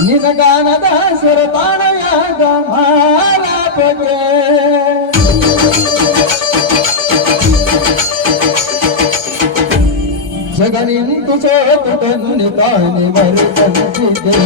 ನಿನಗಾನದ ಸುರತಾಣಯಾಗ ಮಾಲಾಪಗೆ ಜಗನಿಂತು ಸೋತು ತನ್ನಿ ತಾನಿ ಮರುತನಿಗೆ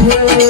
Oh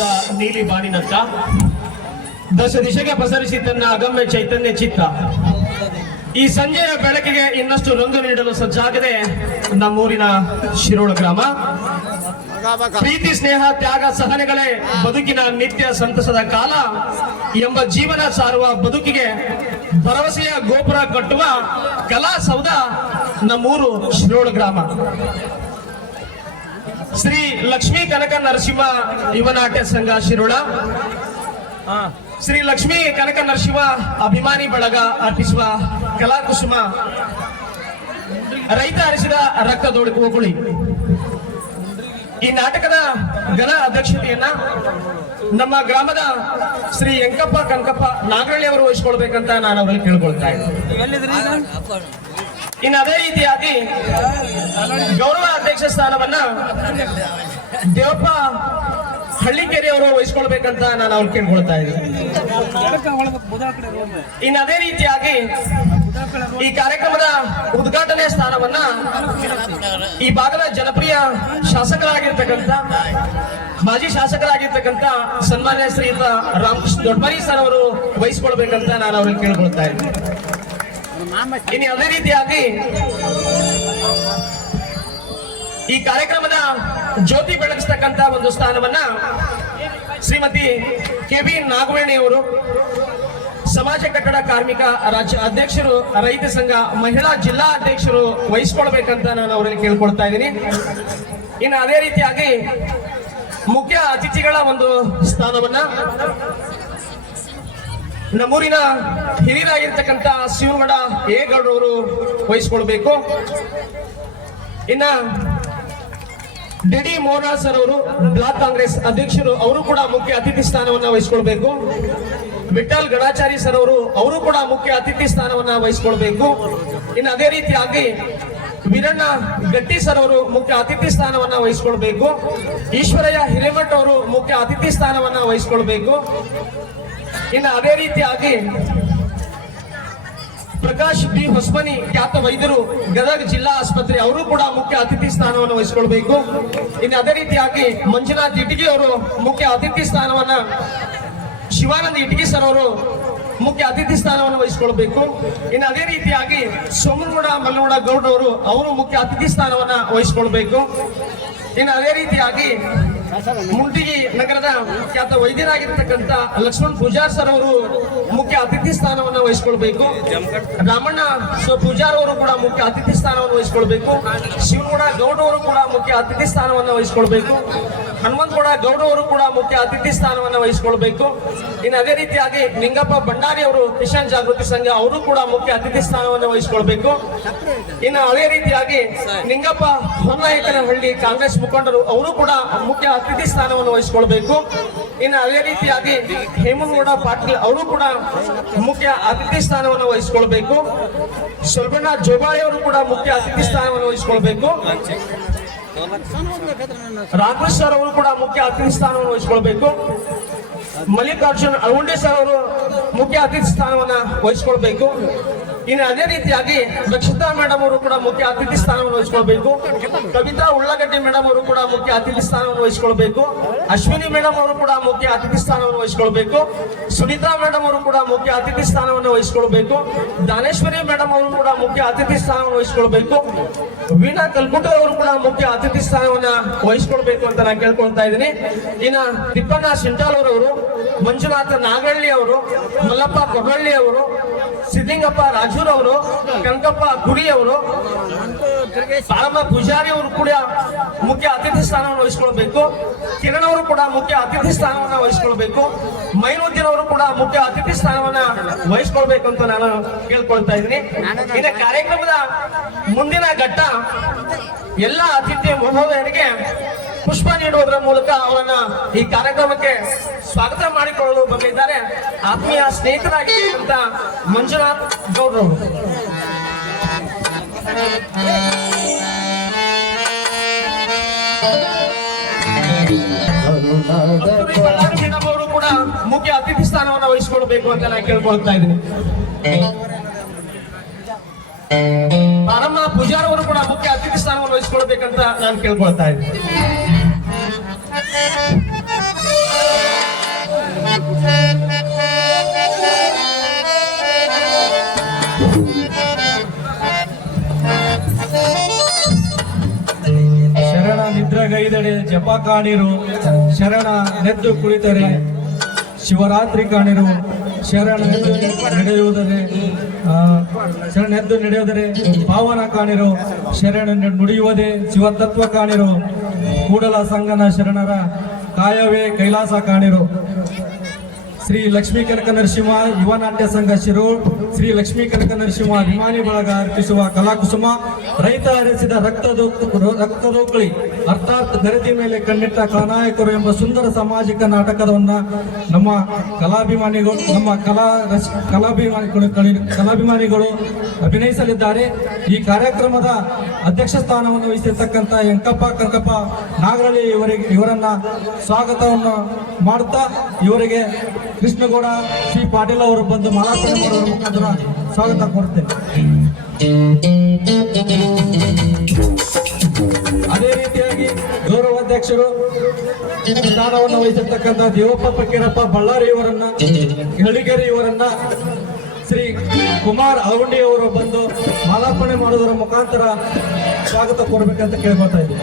ಆಕಾಶದ ನೀಲಿ ಬಾನಿನತ್ತ ದಶ ದಿಶೆಗೆ ಪಸರಿಸಿ ತನ್ನ ಅಗಮ್ಯ ಚೈತನ್ಯ ಚಿತ್ತ ಈ ಸಂಜೆಯ ಬೆಳಕಿಗೆ ಇನ್ನಷ್ಟು ರಂಗು ನೀಡಲು ಸಜ್ಜಾಗಿದೆ ನಮ್ಮೂರಿನ ಶಿರೋಳ ಗ್ರಾಮ. ಪ್ರೀತಿ, ಸ್ನೇಹ, ತ್ಯಾಗ, ಸಹನೆಗಳೇ ಬದುಕಿನ ನಿತ್ಯ ಸಂತಸದ ಕಾಲ ಎಂಬ ಜೀವನ ಸಾರುವ ಬದುಕಿಗೆ ಭರವಸೆಯ ಗೋಪುರ ಕಟ್ಟುವ ಕಲಾ ಸೌಧ ನಮ್ಮೂರು ಶಿರೋಳ ಗ್ರಾಮ. ಶ್ರೀ ಲಕ್ಷ್ಮೀ ಕನಕ ನರಸಿಂಹ ಯುವನಾಟ್ಯ ಸಂಘ ಶಿರೋಳ, ಶ್ರೀ ಲಕ್ಷ್ಮೀ ಕನಕ ನರಸಿಂಹ ಅಭಿಮಾನಿ ಬಳಗ ಅರ್ಪಿಸುವ ಕಲಾಕುಸುಮ ರೈತ ಹರಿಸಿದ ರಕ್ತ ಹೋಗುಳಿ ಈ ನಾಟಕದ ಘನ ಅಧ್ಯಕ್ಷತೆಯನ್ನ ನಮ್ಮ ಗ್ರಾಮದ ಶ್ರೀ ಎಂಕಪ್ಪ ಕಂಕಪ್ಪ ನಾಗರಳ್ಳಿ ಅವರು ವಹಿಸಿಕೊಳ್ಬೇಕಂತ ನಾನು ಅವರಲ್ಲಿ ಕೇಳ್ಕೊಳ್ತಾ ಇದ್ದೀನಿ. ಇನ್ನು ಅದೇ ರೀತಿಯಾಗಿ ಗೌರವ ಅಧ್ಯಕ್ಷ ಸ್ಥಾನವನ್ನ ದೇವಪ್ಪ ಹಳ್ಳಿಕೆರೆ ಅವರು ವಹಿಸ್ಕೊಳ್ಬೇಕಂತ ನಾನು ಅವ್ರು ಕೇಳ್ಕೊಳ್ತಾ ಇದ್ದೀನಿ. ಇನ್ನು ಅದೇ ರೀತಿಯಾಗಿ ಈ ಕಾರ್ಯಕ್ರಮದ ಉದ್ಘಾಟನೆ ಸ್ಥಾನವನ್ನ ಈ ಭಾಗದ ಜನಪ್ರಿಯ ಶಾಸಕರಾಗಿರ್ತಕ್ಕಂಥ ಮಾಜಿ ಶಾಸಕರಾಗಿರ್ತಕ್ಕಂಥ ಸನ್ಮಾನ್ಯ ಶ್ರೀಯುತ ರಾಮಕೃಷ್ಣ ದೊಡ್ಡಮನಿ ಸರ್ ಅವರು ವಹಿಸ್ಕೊಳ್ಬೇಕಂತ ನಾನು ಅವ್ರಿಗೆ ಕೇಳ್ಕೊಳ್ತಾ ಇದ್ದೀನಿ. ಇನ್ನು ಅದೇ ರೀತಿಯಾಗಿ ಈ ಕಾರ್ಯಕ್ರಮದ ಜ್ಯೋತಿ ಬೆಳಗಿಸ್ತಕ್ಕಂತ ಒಂದು ಸ್ಥಾನವನ್ನ ಶ್ರೀಮತಿ ಕೆ.ವಿ. ನಾಗವೇಣಿ ಅವರು ಸಮಾಜ ಕಟ್ಟಡ ಕಾರ್ಮಿಕ ರಾಜ್ಯ ಅಧ್ಯಕ್ಷರು, ರೈತ ಸಂಘ ಮಹಿಳಾ ಜಿಲ್ಲಾ ಅಧ್ಯಕ್ಷರು ವಹಿಸ್ಕೊಳ್ಬೇಕಂತ ನಾನು ಅವರಲ್ಲಿ ಕೇಳ್ಕೊಳ್ತಾ ಇದ್ದೀನಿ. ಇನ್ನು ಅದೇ ರೀತಿಯಾಗಿ ಮುಖ್ಯ ಅತಿಥಿಗಳ ಒಂದು ಸ್ಥಾನವನ್ನ ನಮ್ಮೂರಿನ ಹಿರಿಯರಾಗಿರ್ತಕ್ಕಂಥ ಶಿವಗೌಡ ಎ ಗೌಡರವರು ವಹಿಸ್ಕೊಳ್ಬೇಕು. ಇನ್ನ ಡಿ ಮೋಹನ್ ಸರ್ ಅವರು ಬ್ಲಾಕ್ ಕಾಂಗ್ರೆಸ್ ಅಧ್ಯಕ್ಷರು, ಅವರು ಕೂಡ ಮುಖ್ಯ ಅತಿಥಿ ಸ್ಥಾನವನ್ನ ವಹಿಸ್ಕೊಳ್ಬೇಕು. ವಿಠಲ್ ಗಡಾಚಾರಿ ಸರ್ ಅವರು ಕೂಡ ಮುಖ್ಯ ಅತಿಥಿ ಸ್ಥಾನವನ್ನ ವಹಿಸ್ಕೊಳ್ಬೇಕು. ಇನ್ನು ಅದೇ ರೀತಿಯಾಗಿ ವೀರಣ್ಣ ಗಟ್ಟಿ ಸರ್ ಅವರು ಮುಖ್ಯ ಅತಿಥಿ ಸ್ಥಾನವನ್ನ ವಹಿಸ್ಕೊಳ್ಬೇಕು. ಈಶ್ವರಯ್ಯ ಹಿರೇಮಠ್ ಅವರು ಮುಖ್ಯ ಅತಿಥಿ ಸ್ಥಾನವನ್ನ ವಹಿಸ್ಕೊಳ್ಬೇಕು. ಇನ್ನು ಅದೇ ರೀತಿಯಾಗಿ ಪ್ರಕಾಶ್ ಬಿ ಹೊಸಮನಿ ಖ್ಯಾತ ವೈದ್ಯರು, ಗದಗ ಜಿಲ್ಲಾ ಆಸ್ಪತ್ರೆ, ಅವರು ಕೂಡ ಮುಖ್ಯ ಅತಿಥಿ ಸ್ಥಾನವನ್ನು ವಹಿಸಿಕೊಳ್ಬೇಕು. ಇನ್ನು ಅದೇ ರೀತಿಯಾಗಿ ಮಂಜುನಾಥ್ ಇಟಗಿ ಅವರು ಮುಖ್ಯ ಅತಿಥಿ ಸ್ಥಾನವನ್ನ, ಶಿವಾನಂದ ಇಟಗಿ ಸರ್ ಅವರು ಮುಖ್ಯ ಅತಿಥಿ ಸ್ಥಾನವನ್ನು ವಹಿಸಿಕೊಳ್ಬೇಕು. ಇನ್ನು ಅದೇ ರೀತಿಯಾಗಿ ಸೋಮನಗೌಡ ಮಲ್ಲಗೌಡ ಗೌಡ್ರವರು ಅವರು ಮುಖ್ಯ ಅತಿಥಿ ಸ್ಥಾನವನ್ನ ವಹಿಸಿಕೊಳ್ಬೇಕು. ಇನ್ನು ಅದೇ ರೀತಿಯಾಗಿ ಮುಂಟಿಗಿ ನಗರದ ಖ್ಯಾತ ವೈದ್ಯರಾಗಿರ್ತಕ್ಕಂಥ ಲಕ್ಷ್ಮಣ್ ಪೂಜಾರ್ ಸರ್ ಅವರು ಮುಖ್ಯ ಅತಿಥಿ ಸ್ಥಾನವನ್ನು ವಹಿಸಿಕೊಳ್ಬೇಕು. ರಾಮಣ್ಣ ಪೂಜಾರ್ ಅವರು ಕೂಡ ಮುಖ್ಯ ಅತಿಥಿ ಸ್ಥಾನವನ್ನು ವಹಿಸಿಕೊಳ್ಬೇಕು. ಶಿವಗೌಡ ಗೌಡ ಅವರು ಕೂಡ ಮುಖ್ಯ ಅತಿಥಿ ಸ್ಥಾನವನ್ನು ವಹಿಸಿಕೊಳ್ಬೇಕು. ಹನುಮಂತಗೌಡ ಗೌಡ ಅವರು ಕೂಡ ಮುಖ್ಯ ಅತಿಥಿ ಸ್ಥಾನವನ್ನು ವಹಿಸಿಕೊಳ್ಬೇಕು. ಇನ್ನು ಅದೇ ರೀತಿಯಾಗಿ ನಿಂಗಪ್ಪ ಭಂಡಾರಿ ಅವರು ಕಿಸಾನ್ ಜಾಗೃತಿ ಸಂಘ, ಅವರು ಕೂಡ ಮುಖ್ಯ ಅತಿಥಿ ಸ್ಥಾನವನ್ನು ವಹಿಸಿಕೊಳ್ಬೇಕು. ಇನ್ನು ಅದೇ ರೀತಿಯಾಗಿ ನಿಂಗಪ್ಪ ಹೊನ್ನಾಯಕನಹಳ್ಳಿ ಕಾಂಗ್ರೆಸ್ ಮುಖಂಡರು, ಅವರು ಕೂಡ ಮುಖ್ಯ ಅತಿಥಿ ಸ್ಥಾನವನ್ನು ವಹಿಸಿಕೊಳ್ಬೇಕು. ಇನ್ನು ಅದೇ ರೀತಿಯಾಗಿ ಹೇಮಂತಗೌಡ ಪಾಟೀಲ್ ಅವರು ಕೂಡ ಮುಖ್ಯ ಅತಿಥಿ ಸ್ಥಾನವನ್ನು ವಹಿಸಿಕೊಳ್ಬೇಕು. ಸೊಲ್ಬಣ್ಣ ಜೋಗಾಳಿ ಅವರು ಕೂಡ ಮುಖ್ಯ ಅತಿಥಿ ಸ್ಥಾನವನ್ನು ವಹಿಸಿಕೊಳ್ಬೇಕು. ರಾಮಕೃಷ್ಣ ಸರ್ ಅವರು ಕೂಡ ಮುಖ್ಯ ಅತಿಥಿ ಸ್ಥಾನವನ್ನು ವಹಿಸಿಕೊಳ್ಬೇಕು. ಮಲ್ಲಿಕಾರ್ಜುನ್ ಅಳವಂಡೆ ಸರ್ ಅವರು ಮುಖ್ಯ ಅತಿಥಿ ಸ್ಥಾನವನ್ನ ವಹಿಸಿಕೊಳ್ಬೇಕು. ಇನ್ನು ಅದೇ ರೀತಿಯಾಗಿ ರಕ್ಷಿತಾ ಮೇಡಮ್ ಅವರು ಕೂಡ ಮುಖ್ಯ ಅತಿಥಿ ಸ್ಥಾನವನ್ನು ವಹಿಸಿಕೊಳ್ಬೇಕು. ಕವಿತಾ ಉಳ್ಳಾಗಡ್ಡಿ ಮೇಡಮ್ ಅವರು ಕೂಡ ಮುಖ್ಯ ಅತಿಥಿ ಸ್ಥಾನವನ್ನು ವಹಿಸಿಕೊಳ್ಬೇಕು. ಅಶ್ವಿನಿ ಮೇಡಮ್ ಅವರು ಕೂಡ ಮುಖ್ಯ ಅತಿಥಿ ಸ್ಥಾನವನ್ನು ವಹಿಸಿಕೊಳ್ಬೇಕು. ಸುನೀತಾ ಮೇಡಮ್ ಅವರು ಕೂಡ ಮುಖ್ಯ ಅತಿಥಿ ಸ್ಥಾನವನ್ನು ವಹಿಸಿಕೊಳ್ಬೇಕು. ದಾನೇಶ್ವರಿ ಮೇಡಮ್ ಅವರು ಕೂಡ ಮುಖ್ಯ ಅತಿಥಿ ಸ್ಥಾನವನ್ನು ವಹಿಸಿಕೊಳ್ಬೇಕು. ವೀಣಾ ಕಲ್ಕುಟರ್ ಅವರು ಕೂಡ ಮುಖ್ಯ ಅತಿಥಿ ಸ್ಥಾನವನ್ನ ವಹಿಸಿಕೊಳ್ಬೇಕು ಅಂತ ನಾನು ಕೇಳ್ಕೊಳ್ತಾ ಇದ್ದೀನಿ. ಇನ್ನ ತಿಪ್ಪಣ್ಣ ಸಿಂಟಾಲ್ ಅವರು, ಮಂಜುನಾಥ ನಾಗಳ್ಳಿ ಅವರು, ಮಲ್ಲಪ್ಪ ಕೊರಳ್ಳಿ ಅವರು, ಸಿದ್ದಿಂಗಪ್ಪ ರಾಜೂರ್ ಅವರು, ಕನಕಪ್ಪ ಗುಡಿ ಅವರು, ಪಾರಮ್ಮ ಪೂಜಾರಿ ಅವರು ಕೂಡ ಮುಖ್ಯ ಅತಿಥಿ ಸ್ಥಾನವನ್ನು ವಹಿಸಿಕೊಳ್ಬೇಕು. ಕಿರಣ್ ಅವರು ಕೂಡ ಮುಖ್ಯ ಅತಿಥಿ ಸ್ಥಾನವನ್ನ ವಹಿಸಿಕೊಳ್ಬೇಕು. ಮೈನುದ್ದೀನ್ ಅವರು ಕೂಡ ಮುಖ್ಯ ಅತಿಥಿ ಸ್ಥಾನವನ್ನ ವಹಿಸಿಕೊಳ್ಬೇಕು ಅಂತ ನಾನು ಕೇಳ್ಕೊಳ್ತಾ ಇದ್ದೀನಿ. ಇನ್ನು ಕಾರ್ಯಕ್ರಮದ ಮುಂದಿನ ಘಟ್ಟ ಎಲ್ಲ ಅತಿಥಿ ಮಹೋದಯರಿಗೆ ಪುಷ್ಪ ನೀಡುವುದರ ಮೂಲಕ ಅವರನ್ನ ಈ ಕಾರ್ಯಕ್ರಮಕ್ಕೆ ಸ್ವಾಗತ ಮಾಡಿಕೊಳ್ಳಲು ಬಂದಿದ್ದಾರೆ ಆತ್ಮೀಯ ಸ್ನೇಹಿತರಾಗಿರ್ತಕ್ಕಂಥ ಮಂಜುನಾಥ್ ಗೌಡ್ರವರು. ಅವರು ಕೂಡ ಮುಖ್ಯ ಅತಿಥಿ ಸ್ಥಾನವನ್ನು ವಹಿಸಿಕೊಳ್ಬೇಕು ಅಂತ ನಾನು ಕೇಳ್ಕೊಳ್ತಾ ಇದ್ದೀನಿ. ಪಾರಮ್ಮ ಪೂಜಾರ್ ಅವರು ಕೂಡ ಮುಖ್ಯ ಅತಿಥಿ ಸ್ಥಾನವನ್ನು ವಹಿಸಿಕೊಳ್ಬೇಕಂತ ನಾನು ಕೇಳ್ಕೊಳ್ತಾ ಇದ್ದೀನಿ. ಶರಣ ನಿದ್ರಗೈದಡೆ ಜಪ ಕಾಣಿರು, ಶರಣ ನೆದ್ದು ಕುಳಿತರೆ ಶಿವರಾತ್ರಿ ಕಾಣಿರು, ಶರಣ ಎದ್ದು ನಡೆಯುವುದರೆ ಶರಣ ಎದ್ದು ನಡೆಯುವುದರೆ ಪಾವನ ಕಾಣಿರು, ಶರಣ ನುಡಿಯುವುದೇ ಶಿವತತ್ವ ಕಾಣಿರು, ಕೂಡಲ ಸಂಗನ ಶರಣರ ಕಾಯವೇ ಕೈಲಾಸ ಕಾಣಿರು. ಶ್ರೀ ಲಕ್ಷ್ಮೀ ಕನಕ ನರಸಿಂಹ ಯುವ ನಾಟ್ಯ ಸಂಘ ಶಿರೂರ್, ಶ್ರೀ ಲಕ್ಷ್ಮೀ ಕನಕ ನರಸಿಂಹ ಅಭಿಮಾನಿ ಬಳಗ ಅರ್ಪಿಸುವ ಕಲಾಕುಸುಮ, ರೈತ ಹರಿಸಿದ ರಕ್ತದೋಕಳಿ ಅರ್ಥಾತ್ ನೆರೆದಿ ಮೇಲೆ ಕಣ್ಣಿಟ್ಟ ಕಲಾನಾಯಕರು ಎಂಬ ಸುಂದರ ಸಾಮಾಜಿಕ ನಾಟಕವನ್ನ ನಮ್ಮ ಕಲಾಭಿಮಾನಿಗಳು ಅಭಿನಯಿಸಲಿದ್ದಾರೆ. ಈ ಕಾರ್ಯಕ್ರಮದ ಅಧ್ಯಕ್ಷ ಸ್ಥಾನವನ್ನು ವಹಿಸಿರ್ತಕ್ಕಂಥ ಎಂಕಪ್ಪ ಕಂಕಪ್ಪ ನಾಗರಳ್ಳಿ ಇವರನ್ನ ಸ್ವಾಗತವನ್ನು ಮಾಡುತ್ತಾ ಇವರಿಗೆ ಕೃಷ್ಣಗೌಡ ಸಿ ಪಾಟೀಲ್ ಅವರು ಬಂದು ಮಾಲಾರ್ಪಣೆ ಮಾಡುವ ಮುಖಾಂತರ ಸ್ವಾಗತ ಕೋರುತ್ತೇನೆ. ಅದೇ ರೀತಿಯಾಗಿ ಗೌರವಾಧ್ಯಕ್ಷರು ಸ್ಥಾನವನ್ನು ವಹಿಸಿರ್ತಕ್ಕಂಥ ದೇವಪ್ಪ ಫಕೀರಪ್ಪ ಬಳ್ಳಾರಿ ಇವರನ್ನ, ಹಳಿಗೆರೆ ಇವರನ್ನ ಶ್ರೀ ಕುಮಾರ್ ಅವಂಡಿ ಅವರು ಬಂದು ಮಾಲಾರ್ಪಣೆ ಮಾಡುವುದರ ಮುಖಾಂತರ ಸ್ವಾಗತ ಕೋರಬೇಕಂತ ಕೇಳ್ಕೊಳ್ತಾ ಇದ್ದೀವಿ.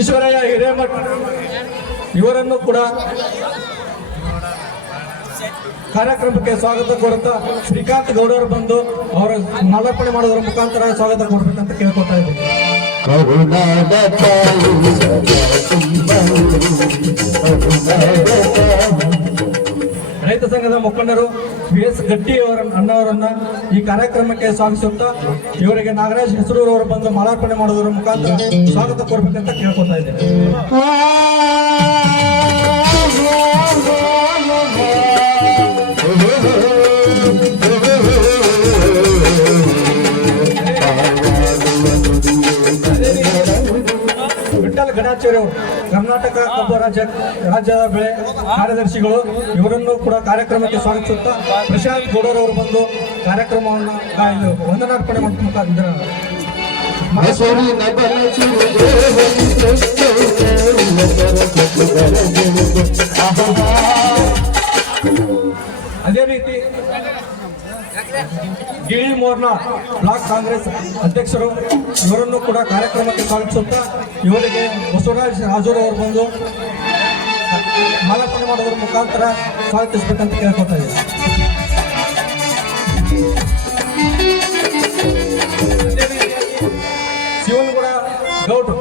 ಈಶ್ವರಯ್ಯ ಹಿರೇಮಠ ಇವರನ್ನು ಕೂಡ ಕಾರ್ಯಕ್ರಮಕ್ಕೆ ಸ್ವಾಗತ ಕೋರುತ್ತಾ ಶ್ರೀಕಾಂತ್ ಗೌಡರು ಬಂದು ಅವರ ಮಾಲಾರ್ಪಣೆ ಮಾಡೋದರ ಮುಖಾಂತರ ಸ್ವಾಗತ ಕೊಡ್ಬೇಕಂತ ಕೇಳ್ಕೊತಾ ಇದ್ದೀನಿ. ರೈತ ಸಂಘದ ಮುಖಂಡರು BS ಗಟ್ಟಿ ಅಣ್ಣವರನ್ನ ಈ ಕಾರ್ಯಕ್ರಮಕ್ಕೆ ಸ್ವಾಗತಿಸುತ್ತಾ ಇವರಿಗೆ ನಾಗರಾಜ್ ಹೆಸರೂರು ಅವರು ಬಂದು ಮಾಲಾರ್ಪಣೆ ಮಾಡೋದರ ಮುಖಾಂತರ ಸ್ವಾಗತ ಕೊಡ್ಬೇಕಂತ ಕೇಳ್ಕೊತಾ ಇದ್ದೇನೆ. ವಿಠ್ಠಲ್ ಗಣಾಚಾರ್ಯ ಅವರು ಕರ್ನಾಟಕ ಕಬ್ಬು ರಾಜ್ಯದ ಬೆಳೆ ಕಾರ್ಯದರ್ಶಿಗಳು ಇವರನ್ನು ಕೂಡ ಕಾರ್ಯಕ್ರಮಕ್ಕೆ ಸ್ವಾಗತಿಸುತ್ತಾ ಪ್ರಶಾಂತ್ ಗೌಡರವರು ಬಂದು ಕಾರ್ಯಕ್ರಮವನ್ನು ವಂದನಾರ್ಪಣೆ ಮಾಡ್ತಿದ್ದಾರೆ. ಅದೇ ರೀತಿ ಗಿಳಿ ಮೋರ್ನಾ ಬ್ಲಾಕ್ ಕಾಂಗ್ರೆಸ್ ಅಧ್ಯಕ್ಷರು ಇವರನ್ನು ಕೂಡ ಕಾರ್ಯಕ್ರಮಕ್ಕೆ ಸ್ವಾಗತಿಸುತ್ತಾ ಇವರಿಗೆ ಬಸವರಾಜ್ ರಾಜೂರ್ ಅವರು ಬಂದು ಮಾಲಾರ್ಪಣೆ ಮಾಡೋದ್ರ ಮುಖಾಂತರ ಸ್ವಾಗತಿಸಬೇಕಂತ ಕೇಳ್ಕೊತಾ ಇದ್ದಾರೆ. ಶಿವನಗೌಡ ಗೌಡ್ರು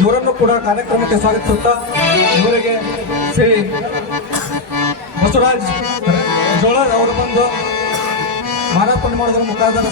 ಇವರನ್ನು ಕೂಡ ಕಾರ್ಯಕ್ರಮಕ್ಕೆ ಸ್ವಾಗತಿಸುತ್ತಾ ಇವರಿಗೆ ಶ್ರೀ ಬಸವರಾಜ್ ಜೋಳ ಅವರು ಬಂದು ಮಾಲಾರ್ಪಣೆ ಮಾಡೋದ್ರ ಮುಖಾಂತರ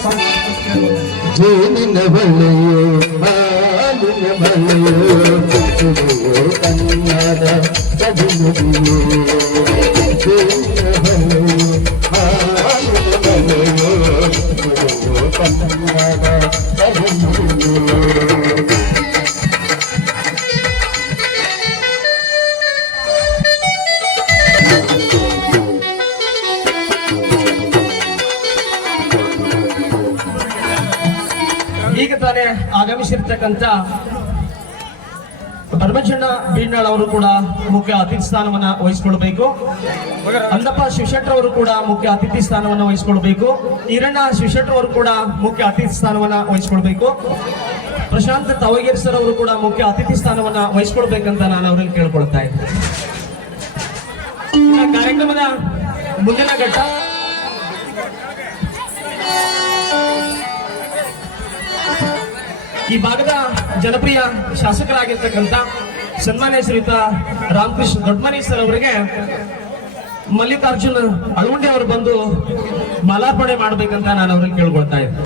ಈಗ ತಾನೇ ಆಗಮಿಸಿರ್ತಕ್ಕಂಥ ಧರ್ಮಚಂದ್ರ ಬೀರ್ನಾಳ್ ಅವರು ಕೂಡ ಮುಖ್ಯ ಅತಿಥಿ ಸ್ಥಾನವನ್ನ ವಹಿಸಿಕೊಳ್ಬೇಕು. ಅಂದಪ್ಪ ಶಿವಶೆಟ್ಟರ್ ಅವರು ಕೂಡ ಮುಖ್ಯ ಅತಿಥಿ ಸ್ಥಾನವನ್ನ ವಹಿಸಿಕೊಳ್ಬೇಕು. ಈರಣ್ಣ ಶಿವಶೆಟ್ಟರ್ ಅವರು ಕೂಡ ಮುಖ್ಯ ಅತಿಥಿ ಸ್ಥಾನವನ್ನ ವಹಿಸಿಕೊಳ್ಬೇಕು. ಪ್ರಶಾಂತ್ ತವಗೇರ್ ಸರ್ ಅವರು ಕೂಡ ಮುಖ್ಯ ಅತಿಥಿ ಸ್ಥಾನವನ್ನ ವಹಿಸಿಕೊಳ್ಬೇಕಂತ ನಾನು ಅವರಲ್ಲಿ ಕೇಳ್ಕೊಳ್ತಾ ಇದ್ದೆ. ಕಾರ್ಯಕ್ರಮದ ಮುಂದಿನ ಘಟ್ಟ ಈ ಭಾಗದ ಜನಪ್ರಿಯ ಶಾಸಕರಾಗಿರ್ತಕ್ಕಂಥ ಸನ್ಮಾನ್ಯ ಶ್ರೀಯುತ ರಾಮಕೃಷ್ಣ ದೊಡ್ಡಮನಿ ಸರ್ ಅವರಿಗೆ ಮಲ್ಲಿಕಾರ್ಜುನ್ ಅಳವಂಡಿ ಅವರು ಬಂದು ಮಾಲಾರ್ಪಣೆ ಮಾಡ್ಬೇಕಂತ ನಾನು ಅವ್ರಿಗೆ ಕೇಳ್ಕೊಳ್ತಾ ಇದ್ದೆ.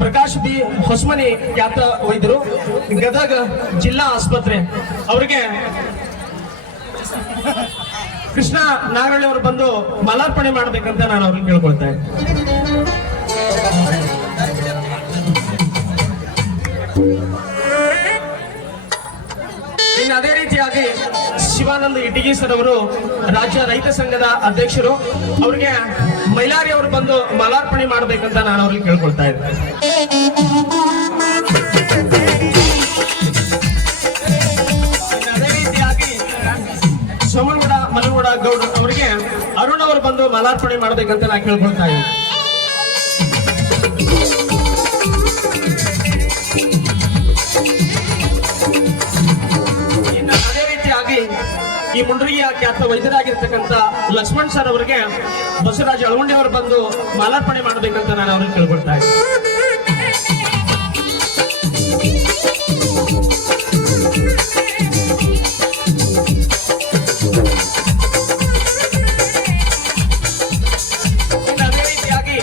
ಪ್ರಕಾಶ್ ಬಿ ಹೊಸಮನಿ ಖ್ಯಾತ ವೈದ್ಯರು, ಗದಗ ಜಿಲ್ಲಾ ಆಸ್ಪತ್ರೆ ಅವರಿಗೆ ಕೃಷ್ಣ ನಾಗಳ್ಳಿ ಅವರು ಬಂದು ಮಾಲಾರ್ಪಣೆ ಮಾಡ್ಬೇಕಂತ ನಾನು ಅವ್ರಿಗೆ ಕೇಳ್ಕೊಳ್ತಾ ಇದ್ದೀನಿ. ಇನ್ನು ಅದೇ ರೀತಿಯಾಗಿ ಶಿವಾನಂದ ಇಟಗಿ ಸರ್ ಅವರು ರಾಜ್ಯ ರೈತ ಸಂಘದ ಅಧ್ಯಕ್ಷರು, ಅವ್ರಿಗೆ ಮೈಲಾರಿ ಅವರು ಬಂದು ಮಾಲಾರ್ಪಣೆ ಮಾಡ್ಬೇಕಂತ ನಾನು ಅವ್ರಿಗೆ ಕೇಳ್ಕೊಳ್ತಾ ಇದ್ದೆ. ಅದೇ ರೀತಿಯಾಗಿ ಸೋಮನಗೌಡ ಮಲಗೌಡ ಗೌಡ ಅವರಿಗೆ ಅರುಣ್ ಅವರು ಬಂದು ಮಾಲಾರ್ಪಣೆ ಮಾಡ್ಬೇಕಂತ ನಾನು ಕೇಳ್ಕೊಳ್ತಾ ಇದ್ದೆ. ಈ ಮುಂಡ್ರಿಗೆಯ ಖ್ಯಾತ ವೈದ್ಯರಾಗಿರ್ತಕ್ಕಂಥ ಲಕ್ಷ್ಮಣ್ ಸರ್ ಅವರಿಗೆ ಬಸವರಾಜ ಅಳವಂಡಿ ಅವರು ಬಂದು ಮಾಲಾರ್ಪಣೆ ಮಾಡಬೇಕಂತ ನಾನು ಅವ್ರಿಗೆ ಕೇಳ್ಕೊಳ್ತಾ ಇದ್ದೀನಿ. ಅದೇ ರೀತಿಯಾಗಿ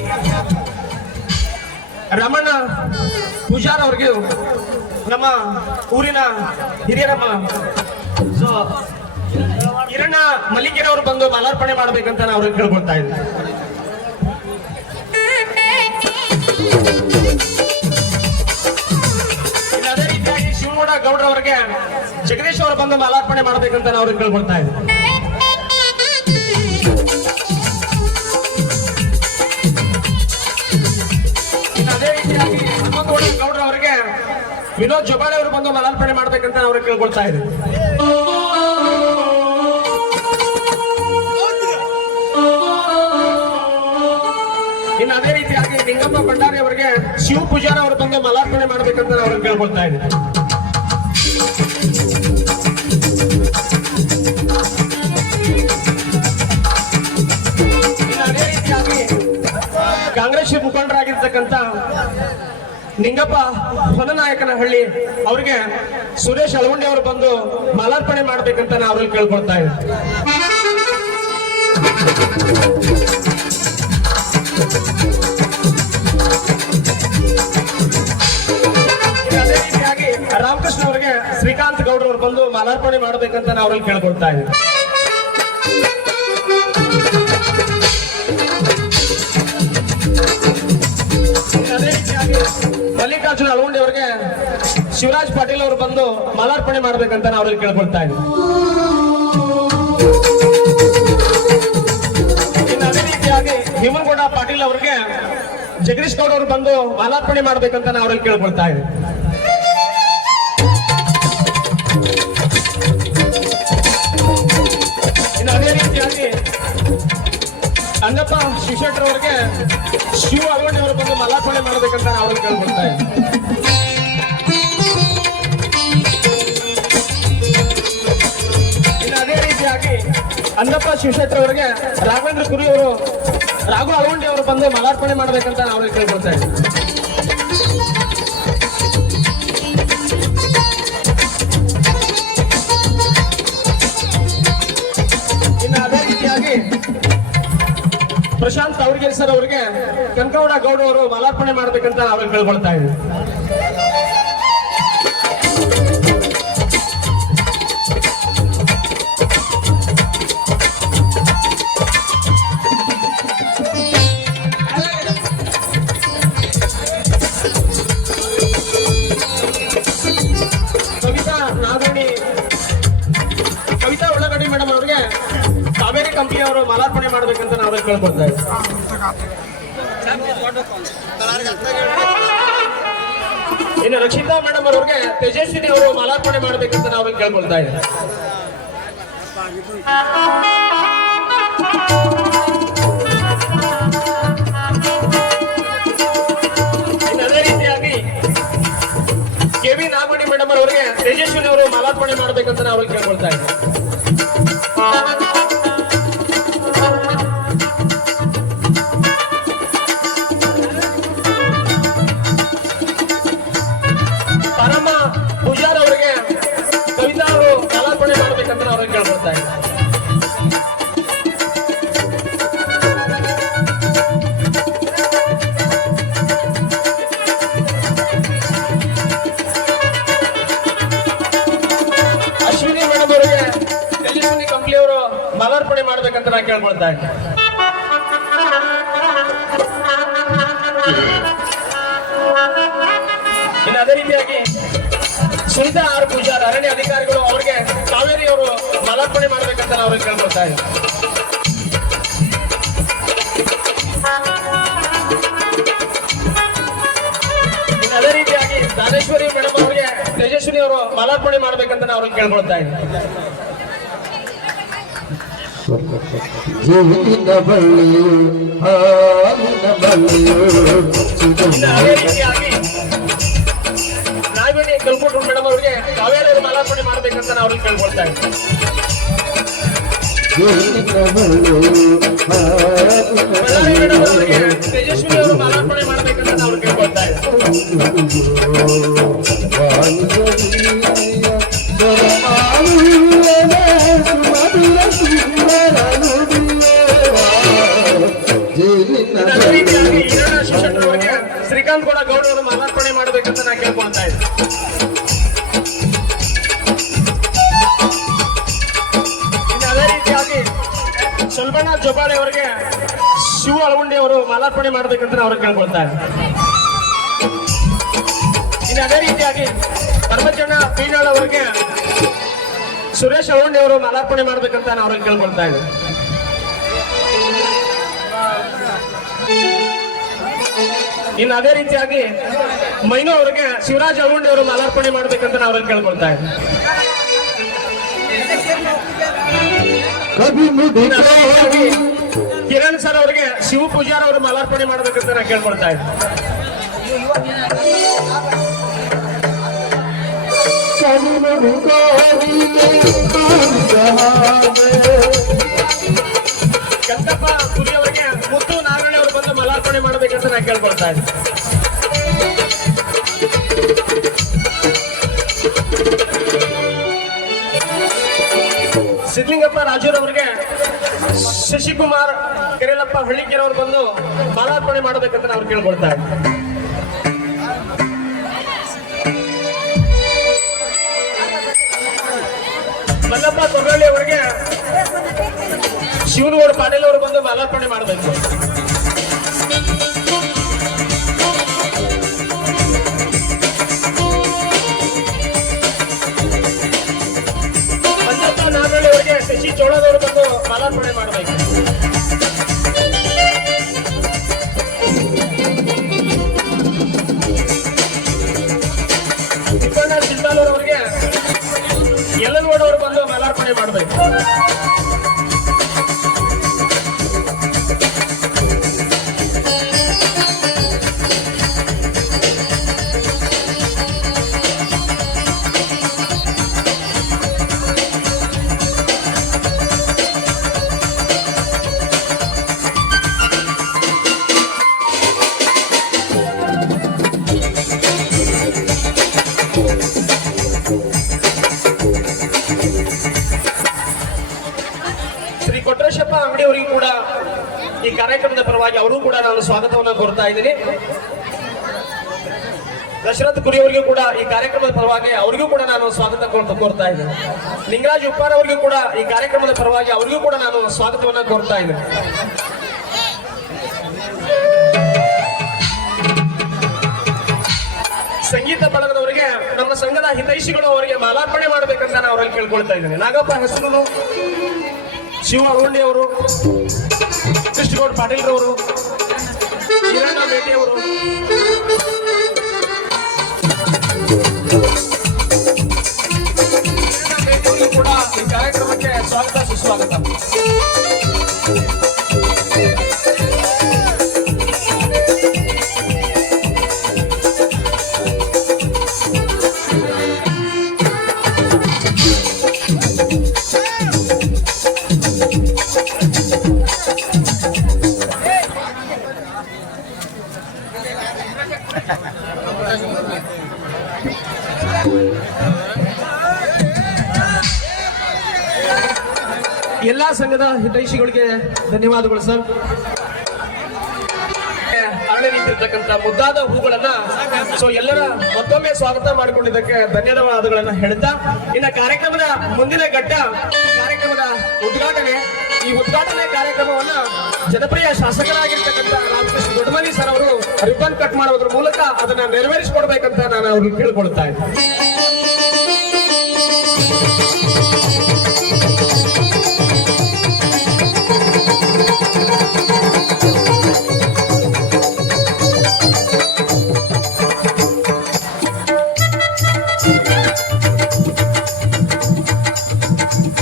ರಮಣ ಪೂಜಾರ್ ಅವ್ರಿಗೆ ನಮ್ಮ ಊರಿನ ಹಿರಿಯರಮ್ಮ ಕಿರಣ ಮಲ್ಲಿಗೆರೆ ಅವರು ಬಂದು ಮಾಲಾರ್ಪಣೆ ಮಾಡ್ಬೇಕಂತ ನಾವು ಅವ್ರಿಗೆ ಕೇಳ್ಕೊಳ್ತಾ ಇದ್ದೀವಿ. ಅದೇ ರೀತಿಯಾಗಿ ಶಿವಗೌಡ ಗೌಡ್ರ ಅವರಿಗೆ ಜಗದೀಶ್ ಅವರು ಬಂದು ಮಾಲಾರ್ಪಣೆ ಮಾಡ್ಬೇಕಂತ ನಾವು ಅವ್ರಿಗೆ ಕೇಳ್ಕೊಳ್ತಾ ಇದ್ದೀವಿ. ಅದೇ ರೀತಿಯಾಗಿ ಹನುಮಂತಗೌಡ ಗೌಡ್ರ ಅವರಿಗೆ ವಿನೋದ್ ಜೊಬಾಳೆ ಅವರು ಬಂದು ಮಾಲಾರ್ಪಣೆ ಮಾಡ್ಬೇಕಂತ ನಾವು ಅವ್ರಿಗೆ ಕೇಳ್ಕೊಳ್ತಾ ಇದ್ದೀವಿ. ಇನ್ನು ಅದೇ ರೀತಿಯಾಗಿ ನಿಂಗಪ್ಪ ಭಂಡಾರಿ ಅವರಿಗೆ ಶಿವ ಪೂಜಾರ ಅವರು ಬಂದು ಮಾಲಾರ್ಪಣೆ ಮಾಡ್ಬೇಕಂತ ನಾವು ಅವ್ರಿಗೆ ಕೇಳ್ಕೊಳ್ತಾ ಇದ್ದೀವಿ. ಇನ್ನು ಅದೇ ರೀತಿಯಾಗಿ ಕಾಂಗ್ರೆಸ್ ಮುಖಂಡರಾಗಿರ್ತಕ್ಕಂಥ ನಿಂಗಪ್ಪ ಹೊನ್ನನಾಯಕನಹಳ್ಳಿ ಅವರಿಗೆ ಸುರೇಶ್ ಅಳವಂಡಿ ಅವರು ಬಂದು ಮಾಲಾರ್ಪಣೆ ಮಾಡ್ಬೇಕಂತ ನಾವು ಅವ್ರಿಗೆ ಕೇಳ್ಕೊಳ್ತಾ ಇದ್ದೀವಿ. ಅದೇ ರೀತಿಯಾಗಿ ರಾಮಕೃಷ್ಣ ಅವರಿಗೆ ಶ್ರೀಕಾಂತ್ ಗೌಡ್ರ ಅವರು ಬಂದು ಮಾಲಾರ್ಪಣೆ ಮಾಡ್ಬೇಕಂತ ನಾವು ಅವ್ರಿಗೆ ಕೇಳ್ಕೊಳ್ತಾ ಇದ್ದೀವಿ. ಅದೇ ರೀತಿಯಾಗಿ ಮಲ್ಲಿಕಾರ್ಜುನ ಅಳವಂಡಿ ಅವರಿಗೆ ಶಿವರಾಜ್ ಪಾಟೀಲ್ ಅವರು ಬಂದು ಮಾಲಾರ್ಪಣೆ ಮಾಡ್ಬೇಕಂತ ನಾವು ಅವ್ರಿಗೆ ಕೇಳ್ಕೊಳ್ತಾ ಇದ್ದೀವಿ. ಇನ್ನು ಅದೇ ರೀತಿಯಾಗಿ ಹೇಮನಗೌಡ ಪಾಟೀಲ್ ಅವರಿಗೆ ಜಗದೀಶ್ ಗೌಡ ಅವರು ಬಂದು ಮಾಲಾರ್ಪಣೆ ಮಾಡ್ಬೇಕಂತ ನಾವು ಅವ್ರಿಗೆ ಕೇಳ್ಕೊಳ್ತಾ ಇದ್ದೀವಿ. ಇನ್ನು ಅದೇ ರೀತಿಯಾಗಿ ಅಂಗಪ್ಪ ಶಿವಶೆಟ್ಟರ್ ಅವರಿಗೆ ಶಿವ ಅಳವಂಡಿ ಅವರು ಬಂದು ಮಾಲಾರ್ಪಣೆ ಮಾಡ್ಬೇಕಂತ ನಾವು ಅವ್ರಿಗೆ ಕೇಳ್ಕೊಳ್ತಾ ಇದ್ದೀವಿ. ಇನ್ನು ಅದೇ ರೀತಿಯಾಗಿ ಅಂಗಪ್ಪ ಶಿವಶೆಟ್ಟರ್ ಅವರಿಗೆ ರಾಘವೇಂದ್ರ ಕುರಿ ಅವರು ರಾಘು ಅಳವಂಡಿ ಅವರು ಬಂದು ಮಾಲಾರ್ಪಣೆ ಮಾಡ್ಬೇಕಂತ ನಾವು ಅವ್ರಿಗೆ ಕೇಳ್ಕೊಳ್ತಾ ಇದ್ದೀವಿ. ಇನ್ನು ಅದೇ ರೀತಿಯಾಗಿ ಪ್ರಶಾಂತ್ ಅವರಿಗೆ ಸರ್ ಅವರಿಗೆ ಕನಕಗೌಡ ಗೌಡ ಅವರು ಮಾಲಾರ್ಪಣೆ ಮಾಡ್ಬೇಕಂತ ನಾವು ಅವ್ರಿಗೆ ಕೇಳ್ಕೊಳ್ತಾ ಇದ್ದೀವಿ. ಕವಿತಾ ಉಳ್ಳಾಗಡ್ಡಿ ಮೇಡಮ್ ಅವರಿಗೆ ಕಾವೇರಿ ಕಂಪನಿ ಅವರು ಮಾಲಾರ್ಪಣೆ ಮಾಡ್ಬೇಕಂತ ನಾವು ಅವ್ರಿಗೆ ಕೇಳ್ಕೊಳ್ತಾ ಇದ್ದೀವಿ. ಇನ್ನು ರಕ್ಷಿತಾ ಮೇಡಮ್ ಅವರಿಗೆ ತೇಜಸ್ವಿನಿ ಅವರು ಮಾಲಾರ್ಪಣೆ ಮಾಡ್ಬೇಕಂತ ನಾವು ಅವ್ರಿಗೆ ಕೇಳ್ಕೊಳ್ತಾ ಇದ್ದೀವಿ. ಇನ್ನು ಅದೇ ರೀತಿಯಾಗಿ ಕೆವಿ ನಾಗಮಣಿ ಮೇಡಮ್ ಅವರಿಗೆ ತೇಜಸ್ವಿನಿ ಅವರು ಮಾಲಾರ್ಪಣೆ ಮಾಡ್ಬೇಕಂತ ನಾವು ಅವ್ರಿಗೆ ಕೇಳ್ಕೊಳ್ತಾ ಇದ್ದೀವಿ. ಪರಮ ಪೂಜಾರ್ ಅವರಿಗೆ ಕವಿತಾ ಅವರು ಮಾಲಾರ್ಪಣೆ ಮಾಡ್ಬೇಕಂತ ನಾವು ಅವ್ರಿಗೆ ಕೇಳ್ಕೊಳ್ತಾ ಇದ್ದೀವಿ. ಅಶ್ವಿನಿ ಮೇಡಮ್ ಅವರಿಗೆ ತೇಜಸ್ವಿನಿ ಕಂಪನಿ ಕೇಳ್ಕೊಳ್ತಾ ಇದ್ದೀನಿ. ಇನ್ನು ಅದೇ ರೀತಿಯಾಗಿ ಸುನೀತಾ ಆರ್ ಪೂಜಾರ್ ಅರಣ್ಯ ಅಧಿಕಾರಿಗಳು ಅವರಿಗೆ ಕಾವೇರಿ ಅವರು ಮಾಲಾರ್ಪಣೆ ಮಾಡ್ಬೇಕಂತ ನಾವು ಅವ್ರಿಗೆ ಕೇಳ್ಕೊಳ್ತಾ ಇದ್ದೀವಿ. ಇನ್ನು ಅದೇ ರೀತಿಯಾಗಿ ದಾನೇಶ್ವರಿ ಮೇಡಮ್ ಅವರಿಗೆ ತೇಜಸ್ವಿನಿ ಅವರು ಮಾಲಾರ್ಪಣೆ ಮಾಡ್ಬೇಕಂತ ನಾವು ಅವ್ರಿಗೆ ಕೇಳ್ಕೊಳ್ತಾ ಇದ್ದೀವಿ. ಜೀವಿನ ಬಳ್ಳಿಯು ಹಾಲಿನ ಬಳ್ಳಿಯು ಇನ್ನು ಅದೇ ರೀತಿಯಾಗಿ ನಾಗವೇಣಿ ಕಲ್ಕೋಟ್ರು ಮೇಡಮ್ ಅವರಿಗೆ ಕಾವೇರಿ ಅವರು ಮಾಲಾರ್ಪಣೆ ಮಾಡ್ಬೇಕಂತ ನಾವು ಅವ್ರಿಗೆ ಕೇಳ್ಕೊಳ್ತಾ ಇದ್ದೀವಿ. ಬಳ್ಳಾರಿ ಮೇಡಮ್ ಅವರಿಗೆ ತೇಜಸ್ವಿನಿ ಅವರು ಮಾಲಾರ್ಪಣೆ ಮಾಡ್ಬೇಕಂತ ನಾವು ಅವ್ರಿಗೆ ಕೇಳ್ಕೊಳ್ತಾ ಅದೇ ರೀತಿಯಾಗಿ ಈರಣ್ಣ ಶಿವಶೆಟ್ಟರ್ ಅವರಿಗೆ ಶ್ರೀಕಾಂತ್ ಗೌಡ ಅವರು ಮಾಲಾರ್ಪಣೆ ಮಾಡ್ಬೇಕಂತ ನಾ ಕೇಳ್ಕೊಳ್ತಾ ಇದ್ದೀನಿ. ಇನ್ನು ಅದೇ ರೀತಿಯಾಗಿ ಸುಲ್ಬಣ್ಣ ಜೋಪಾಳಿ ಅವರಿಗೆ ಶಿವ ಅಳಗುಂಡಿ ಅವರು ಮಾಲಾರ್ಪಣೆ ಮಾಡ್ಬೇಕಂತ ನಾ ಅವ್ರಿಗೆ ಕೇಳ್ಕೊಳ್ತಾ ಇದ್ದೀನಿ. ಇನ್ನು ಅದೇ ರೀತಿಯಾಗಿ ಪರಮಚಂದ್ರ ಪೀನಾಳ್ ಅವರಿಗೆ ಸುರೇಶ್ ಅಳಗುಂಡಿ ಅವರು ಮಾಲಾರ್ಪಣೆ ಮಾಡ್ಬೇಕಂತ ನಾ ಅವ್ರಿಗೆ ಕೇಳ್ಕೊಳ್ತಾ ಇದ್ದೀನಿ. ಇನ್ನು ಅದೇ ರೀತಿಯಾಗಿ ಮೈನು ಅವರಿಗೆ ಶಿವರಾಜ್ ಅಳಗುಂಡಿ ಅವರು ಮಾಲಾರ್ಪಣೆ ಮಾಡ್ಬೇಕಂತ ನಾವು ಅವ್ರಿಗೆ ಕೇಳ್ಕೊಳ್ತಾ ಇದ್ದೀವಿ. ಇನ್ನು ಅದೇ ರೀತಿಯಾಗಿ ಕಿರಣ್ ಸರ್ ಅವರಿಗೆ ಶಿವ ಪೂಜಾರ್ ಅವರು ಮಾಲಾರ್ಪಣೆ ಮಾಡ್ಬೇಕಂತ ನಾವು ಕೇಳ್ಕೊಳ್ತಾ ಇದ್ದೀವಿ. ಕೆಂತಪ್ಪ ಪುರಿ ಅವರಿಗೆ ಮುತ್ತು ನಾಗಣ್ಣ ಅವರು ಬಂದು ಮಾಲಾರ್ಪಣೆ ಮಾಡ್ಬೇಕಂತ ನಾನು ಕೇಳ್ಕೊಳ್ತಾ ಇದ್ದೀನಿ. ಸಿದ್ಲಿಂಗಪ್ಪ ರಾಜೂರ್ ಅವರಿಗೆ ಶಶಿಕುಮಾರ್ ಕೆರೆಲಪ್ಪ ಹಳ್ಳಿಕೆರೆ ಅವರು ಬಂದು ಮಾಲಾರ್ಪಣೆ ಮಾಡಬೇಕಂತ ನಾವು ಕೇಳ್ಕೊಳ್ತಾ ಇದ್ದೀವಿ. ಮಲ್ಲಪ್ಪ ತೊಗಳ್ಳಿ ಅವರಿಗೆ ಶಿವನಗೌಡ ಪಾಟೀಲ್ ಅವರು ಬಂದು ಮಾಲಾರ್ಪಣೆ ಮಾಡಬೇಕು. ಮಂಜಪ್ಪ ನಾಗಳ್ಳಿ ಅವರಿಗೆ ಶಶಿ ಚೋಳದವರು ಬಂದು ಮಾಲಾರ್ಪಣೆ ಮಾಡಬೇಕು. ತಿಪ್ಪಣ್ಣ ಸಿದ್ದಾಲೂರ್ ಅವರಿಗೆ ಯಲ್ಲನಗೌಡ ಅವರು ಬಂದು ಮಾಲಾರ್ಪಣೆ ಮಾಡಬೇಕು. ಶ್ರೀ ಕೊಟ್ರೇಶಪ್ಪ ಅಂಗಡಿ ಅವರಿಗೂ ಕೂಡ ಈ ಕಾರ್ಯಕ್ರಮದ ಪರವಾಗಿ ಅವರು ಕೂಡ ನಾನು ಸ್ವಾಗತವನ್ನು ಕೋರ್ತಾ ಇದ್ದೀನಿ. ದಶರಥ್ ಕುರಿ ಅವರಿಗೂ ಕೂಡ ಈ ಕಾರ್ಯಕ್ರಮದ ಪರವಾಗಿ ಅವರಿಗೂ ಕೂಡ ನಾನು ಸ್ವಾಗತ ಕೋರ್ತಾ ಇದ್ದೀನಿ. ಲಿಂಗರಾಜ್ ಉಪ್ಪಾರ್ ಅವರಿಗೂ ಕೂಡ ಈ ಕಾರ್ಯಕ್ರಮದ ಪರವಾಗಿ ಅವರಿಗೂ ಕೂಡ ನಾನು ಸ್ವಾಗತವನ್ನು ಕೋರ್ತಾ ಇದ್ದೀನಿ. ಸಂಗೀತ ಬಳಗದವರಿಗೆ ನಮ್ಮ ಸಂಘದ ಹಿತೈಷಿಗಳು ಅವರಿಗೆ ಮಾಲಾರ್ಪಣೆ ಮಾಡಬೇಕಂತ ನಾನು ಅವರಲ್ಲಿ ಕೇಳ್ಕೊಳ್ತಾ ಇದ್ದೇನೆ. ನಾಗಪ್ಪ ಹೆಸರು, ಶಿವ ಅಳಗುಂಡಿ ಅವರು, ಕೃಷ್ಣಗೌಡ ಪಾಟೀಲ್ ರವರು, ಈರಣ್ಣ ಬೇಟಿ ಅವರು, ಕೂಡ ಈ ಕಾರ್ಯಕ್ರಮಕ್ಕೆ ಸ್ವಾಗತ ಸುಸ್ವಾಗತ. ಎಲ್ಲಾ ಸಂಘದ ಹಿತೈಷಿಗಳಿಗೆ ಧನ್ಯವಾದಗಳು ಸರ್. ಅರಳಿ ನಿಂತಿರ್ತಕ್ಕಂಥ ಮುದ್ದಾದ ಹೂಗಳನ್ನ ಎಲ್ಲರ ಮತ್ತೊಮ್ಮೆ ಸ್ವಾಗತ ಮಾಡಿಕೊಂಡಿದ್ದಕ್ಕೆ ಧನ್ಯವಾದಗಳನ್ನ ಹೇಳ್ತಾ, ಇನ್ನ ಕಾರ್ಯಕ್ರಮದ ಮುಂದಿನ ಘಟ್ಟ ಕಾರ್ಯಕ್ರಮದ ಉದ್ಘಾಟನೆ ಈ ಉದ್ಘಾಟನೆ ಕಾರ್ಯಕ್ರಮವನ್ನ ಜನಪ್ರಿಯ ಶಾಸಕರಾಗಿರ್ತಕ್ಕಂಥ ರಾಮಕೃಷ್ಣ ದೊಡ್ಡಮನಿ ಸರ್ ಅವರು ರಿಬ್ಬನ್ ಕಟ್ ಮಾಡೋದ್ರ ಮೂಲಕ ಅದನ್ನ ನೆರವೇರಿಸಿಕೊಡ್ಬೇಕಂತ ನಾನು ಅವ್ರಿಗೆ ಕೇಳ್ಕೊಳ್ತಾ ಇದ್ದೀನಿ.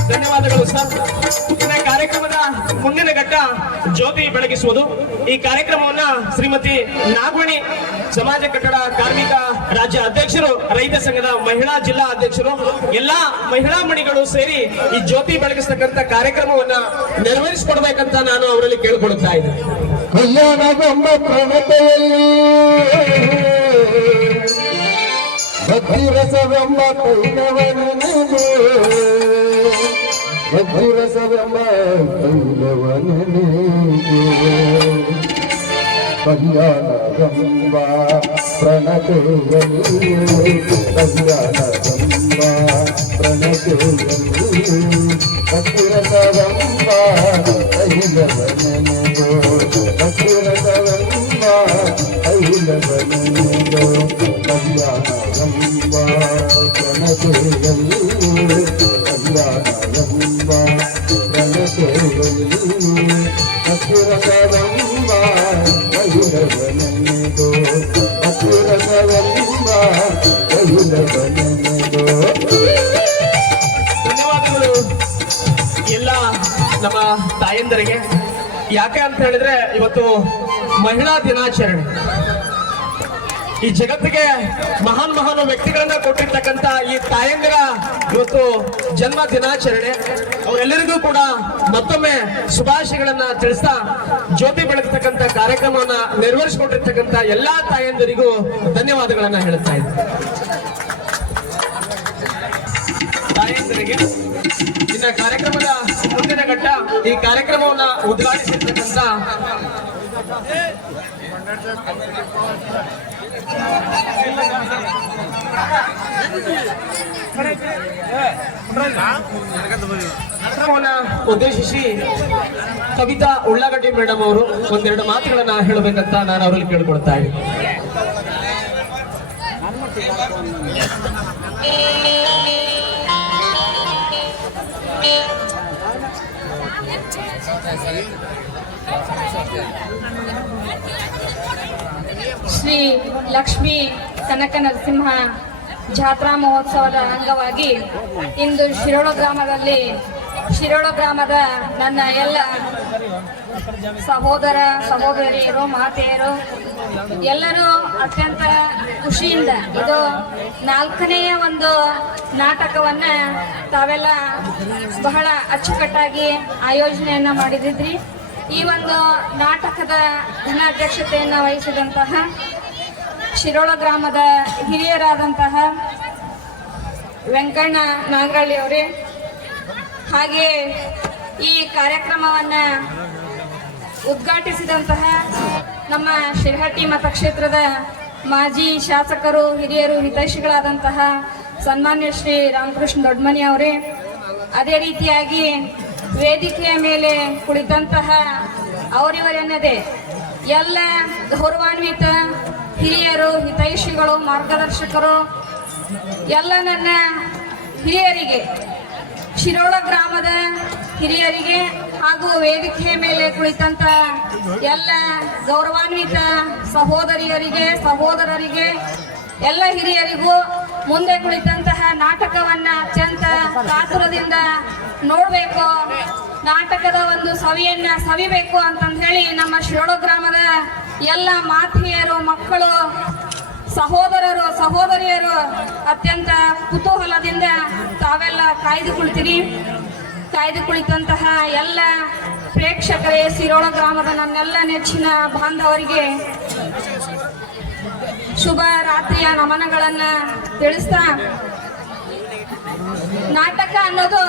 ಧನ್ಯವಾದಗಳು ಸರ್. ಇನ್ನ ಕಾರ್ಯಕ್ರಮದ ಮುಂದಿನ ಘಟ್ಟ ಜ್ಯೋತಿ ಬೆಳಗಿಸುವುದು. ಈ ಕಾರ್ಯಕ್ರಮವನ್ನ ಶ್ರೀಮತಿ ನಾಗವಣಿ ಸಮಾಜ ಕಟ್ಟಡ ಕಾರ್ಮಿಕ ರಾಜ್ಯ ಅಧ್ಯಕ್ಷರು, ರೈತ ಸಂಘದ ಮಹಿಳಾ ಜಿಲ್ಲಾ ಅಧ್ಯಕ್ಷರು, ಎಲ್ಲಾ ಮಹಿಳಾ ಮಣಿಗಳು ಸೇರಿ ಈ ಜ್ಯೋತಿ ಬೆಳಗಿಸ್ತಕ್ಕಂಥ ಕಾರ್ಯಕ್ರಮವನ್ನ ನೆರವೇರಿಸಿಕೊಡ್ಬೇಕಂತ ನಾನು ಅವರಲ್ಲಿ ಕೇಳ್ಕೊಳ್ತಾ ಇದ್ದೀನಿ. ಕಲ್ಯಾಣವೆಂಬ ಪ್ರಣತೆಯಲ್ಲಿ ಭಕ್ತಿರಸವೆಂಬ ತೈಲವನೇ ಭಕ್ತಿರಸವೆಂಬ ತೈಲವನೇ ಕಲ್ಯಾಣವೆಂಬ ಪ್ರಣತೆಯಲ್ಲಿ ಕಲ್ಯಾಣವೆಂಬ ಪ್ರಣತೆಯಲ್ಲಿ ಭಕ್ತಿರಸವೆಂಬ ತೈಲವನೇ ಭಕ್ತಿರಸವೆಂಬ ತೈಲವನೇ ಕಲ್ಯಾಣವೆಂಬ ಪ್ರಣತೆಯಲ್ಲಿ ಕಲ್ಯಾಣವೆಂಬ ಪ್ರಣತೆಯಲ್ಲಿ ಭಕ್ತಿರಸವೆಂಬ ತೈಲವನೆಂದು ಭಕ್ತಿರಸವೆಂಬ ತೈಲವನೆಂದು. ಧನ್ಯವಾದಗಳು ಎಲ್ಲ ನಮ್ಮ ತಾಯಂದರಿಗೆ. ಯಾಕೆ ಅಂತ ಹೇಳಿದ್ರೆ ಇವತ್ತು ಮಹಿಳಾ ದಿನಾಚರಣೆ. ಈ ಜಗತ್ತಿಗೆ ಮಹಾನ್ ವ್ಯಕ್ತಿಗಳನ್ನ ಕೊಟ್ಟಿರ್ತಕ್ಕಂಥ ಈ ತಾಯಂದಿರ ಇವತ್ತು ಜನ್ಮ ದಿನಾಚರಣೆ. ಅವರೆಲ್ಲರಿಗೂ ಕೂಡ ಮತ್ತೊಮ್ಮೆ ಶುಭಾಶಯಗಳನ್ನ ತಿಳಿಸ್ತಾ ಜ್ಯೋತಿ ಬೆಳಗ್ತಕ್ಕಂಥ ಕಾರ್ಯಕ್ರಮವನ್ನ ನೆರವೇರಿಸಿಕೊಂಡಿರ್ತಕ್ಕಂಥ ಎಲ್ಲಾ ತಾಯಂದಿರಿಗೂ ಧನ್ಯವಾದಗಳನ್ನ ಹೇಳ್ತಾ ಇದ್ದೀನಿ. ತಾಯಂದಿರಿಗೆ ಇನ್ನ ಕಾರ್ಯಕ್ರಮದ ಮುಂದಿನ ಘಟ್ಟ ಈ ಕಾರ್ಯಕ್ರಮವನ್ನ ಉದ್ಘಾಟಿಸಿರ್ತಕ್ಕಂಥ ಉದ್ದೇಶಿಸಿ ಕವಿತಾ ಉಳ್ಳಾಗಡ್ಡಿ ಮೇಡಮ್ ಅವರು ಒಂದೆರಡು ಮಾತುಗಳನ್ನ ಹೇಳಬೇಕಂತ ನಾನು ಅವರಲ್ಲಿ ಕೇಳ್ಕೊಳ್ತಾ ಇದ್ದೀನಿ. ಶ್ರೀ ಲಕ್ಷ್ಮೀ ಕನಕ ನರಸಿಂಹ ಜಾತ್ರಾ ಮಹೋತ್ಸವದ ಅಂಗವಾಗಿ ಇಂದು ಶಿರೋಳ ಗ್ರಾಮದ ನನ್ನ ಎಲ್ಲ ಸಹೋದರ ಸಹೋದರಿಯರು ಮಾತೆಯರು ಎಲ್ಲರೂ ಅತ್ಯಂತ ಖುಷಿಯಿಂದ ಇದು 4ನೆಯ ಒಂದು ನಾಟಕವನ್ನ ತಾವೆಲ್ಲ ಬಹಳ ಅಚ್ಚುಕಟ್ಟಾಗಿ ಆಯೋಜನೆಯನ್ನ ಮಾಡಿದಿದ್ರಿ. ಈ ಒಂದು ನಾಟಕದ ಘನಾಧ್ಯಕ್ಷತೆಯನ್ನು ವಹಿಸಿದಂತಹ ಶಿರೋಳ ಗ್ರಾಮದ ಹಿರಿಯರಾದಂತಹ ವೆಂಕಣ್ಣ ನಾಗರಳ್ಳಿ ಅವರೇ, ಹಾಗೆ ಈ ಕಾರ್ಯಕ್ರಮವನ್ನು ಉದ್ಘಾಟಿಸಿದಂತಹ ನಮ್ಮ ಶಿರಹಟ್ಟಿ ಮತಕ್ಷೇತ್ರದ ಮಾಜಿ ಶಾಸಕರು, ಹಿರಿಯರು, ಹಿತೈಷಿಗಳಾದಂತಹ ಸನ್ಮಾನ್ಯ ಶ್ರೀ ರಾಮಕೃಷ್ಣ ದೊಡ್ಡಮನಿ ಅವರೇ, ಅದೇ ರೀತಿಯಾಗಿ ವೇದಿಕೆಯ ಮೇಲೆ ಕುಳಿತಂತಹ ಅವರಿವರೆನ್ನದೇ ಎಲ್ಲ ಗೌರವಾನ್ವಿತ ಹಿರಿಯರು, ಹಿತೈಷಿಗಳು, ಮಾರ್ಗದರ್ಶಕರು, ಎಲ್ಲ ನನ್ನ ಹಿರಿಯರಿಗೆ, ಶಿರೋಳ ಗ್ರಾಮದ ಹಿರಿಯರಿಗೆ ಹಾಗೂ ವೇದಿಕೆಯ ಮೇಲೆ ಕುಳಿತಂತ ಎಲ್ಲ ಗೌರವಾನ್ವಿತ ಸಹೋದರಿಯರಿಗೆ, ಸಹೋದರರಿಗೆ, ಎಲ್ಲ ಹಿರಿಯರಿಗೂ ಮುಂದೆ ಕುಳಿತಂತಹ ನಾಟಕವನ್ನ ಅತ್ಯಂತ ಕಾತುರದಿಂದ ನೋಡಬೇಕು, ನಾಟಕದ ಒಂದು ಸವಿಯನ್ನ ಸವಿಬೇಕು ಅಂತಂದು ಹೇಳಿ ನಮ್ಮ ಶಿರೋಳ ಗ್ರಾಮದ ಎಲ್ಲ ಮಾತೆಯರು, ಮಕ್ಕಳು, ಸಹೋದರರು, ಸಹೋದರಿಯರು ಅತ್ಯಂತ ಕುತೂಹಲದಿಂದ ತಾವೆಲ್ಲ ಕಾಯ್ದು ಕುಳಿತಂತಹ ಎಲ್ಲ ಪ್ರೇಕ್ಷಕರೇ, ಶಿರೋಳ ಗ್ರಾಮದ ನನ್ನೆಲ್ಲ ನೆಚ್ಚಿನ ಬಾಂಧವರಿಗೆ ಶುಭ ರಾತ್ರಿಯ ನಮನಗಳನ್ನ ತಿಳಿಸ್ತಾ, ನಾಟಕ ಅನ್ನೋದು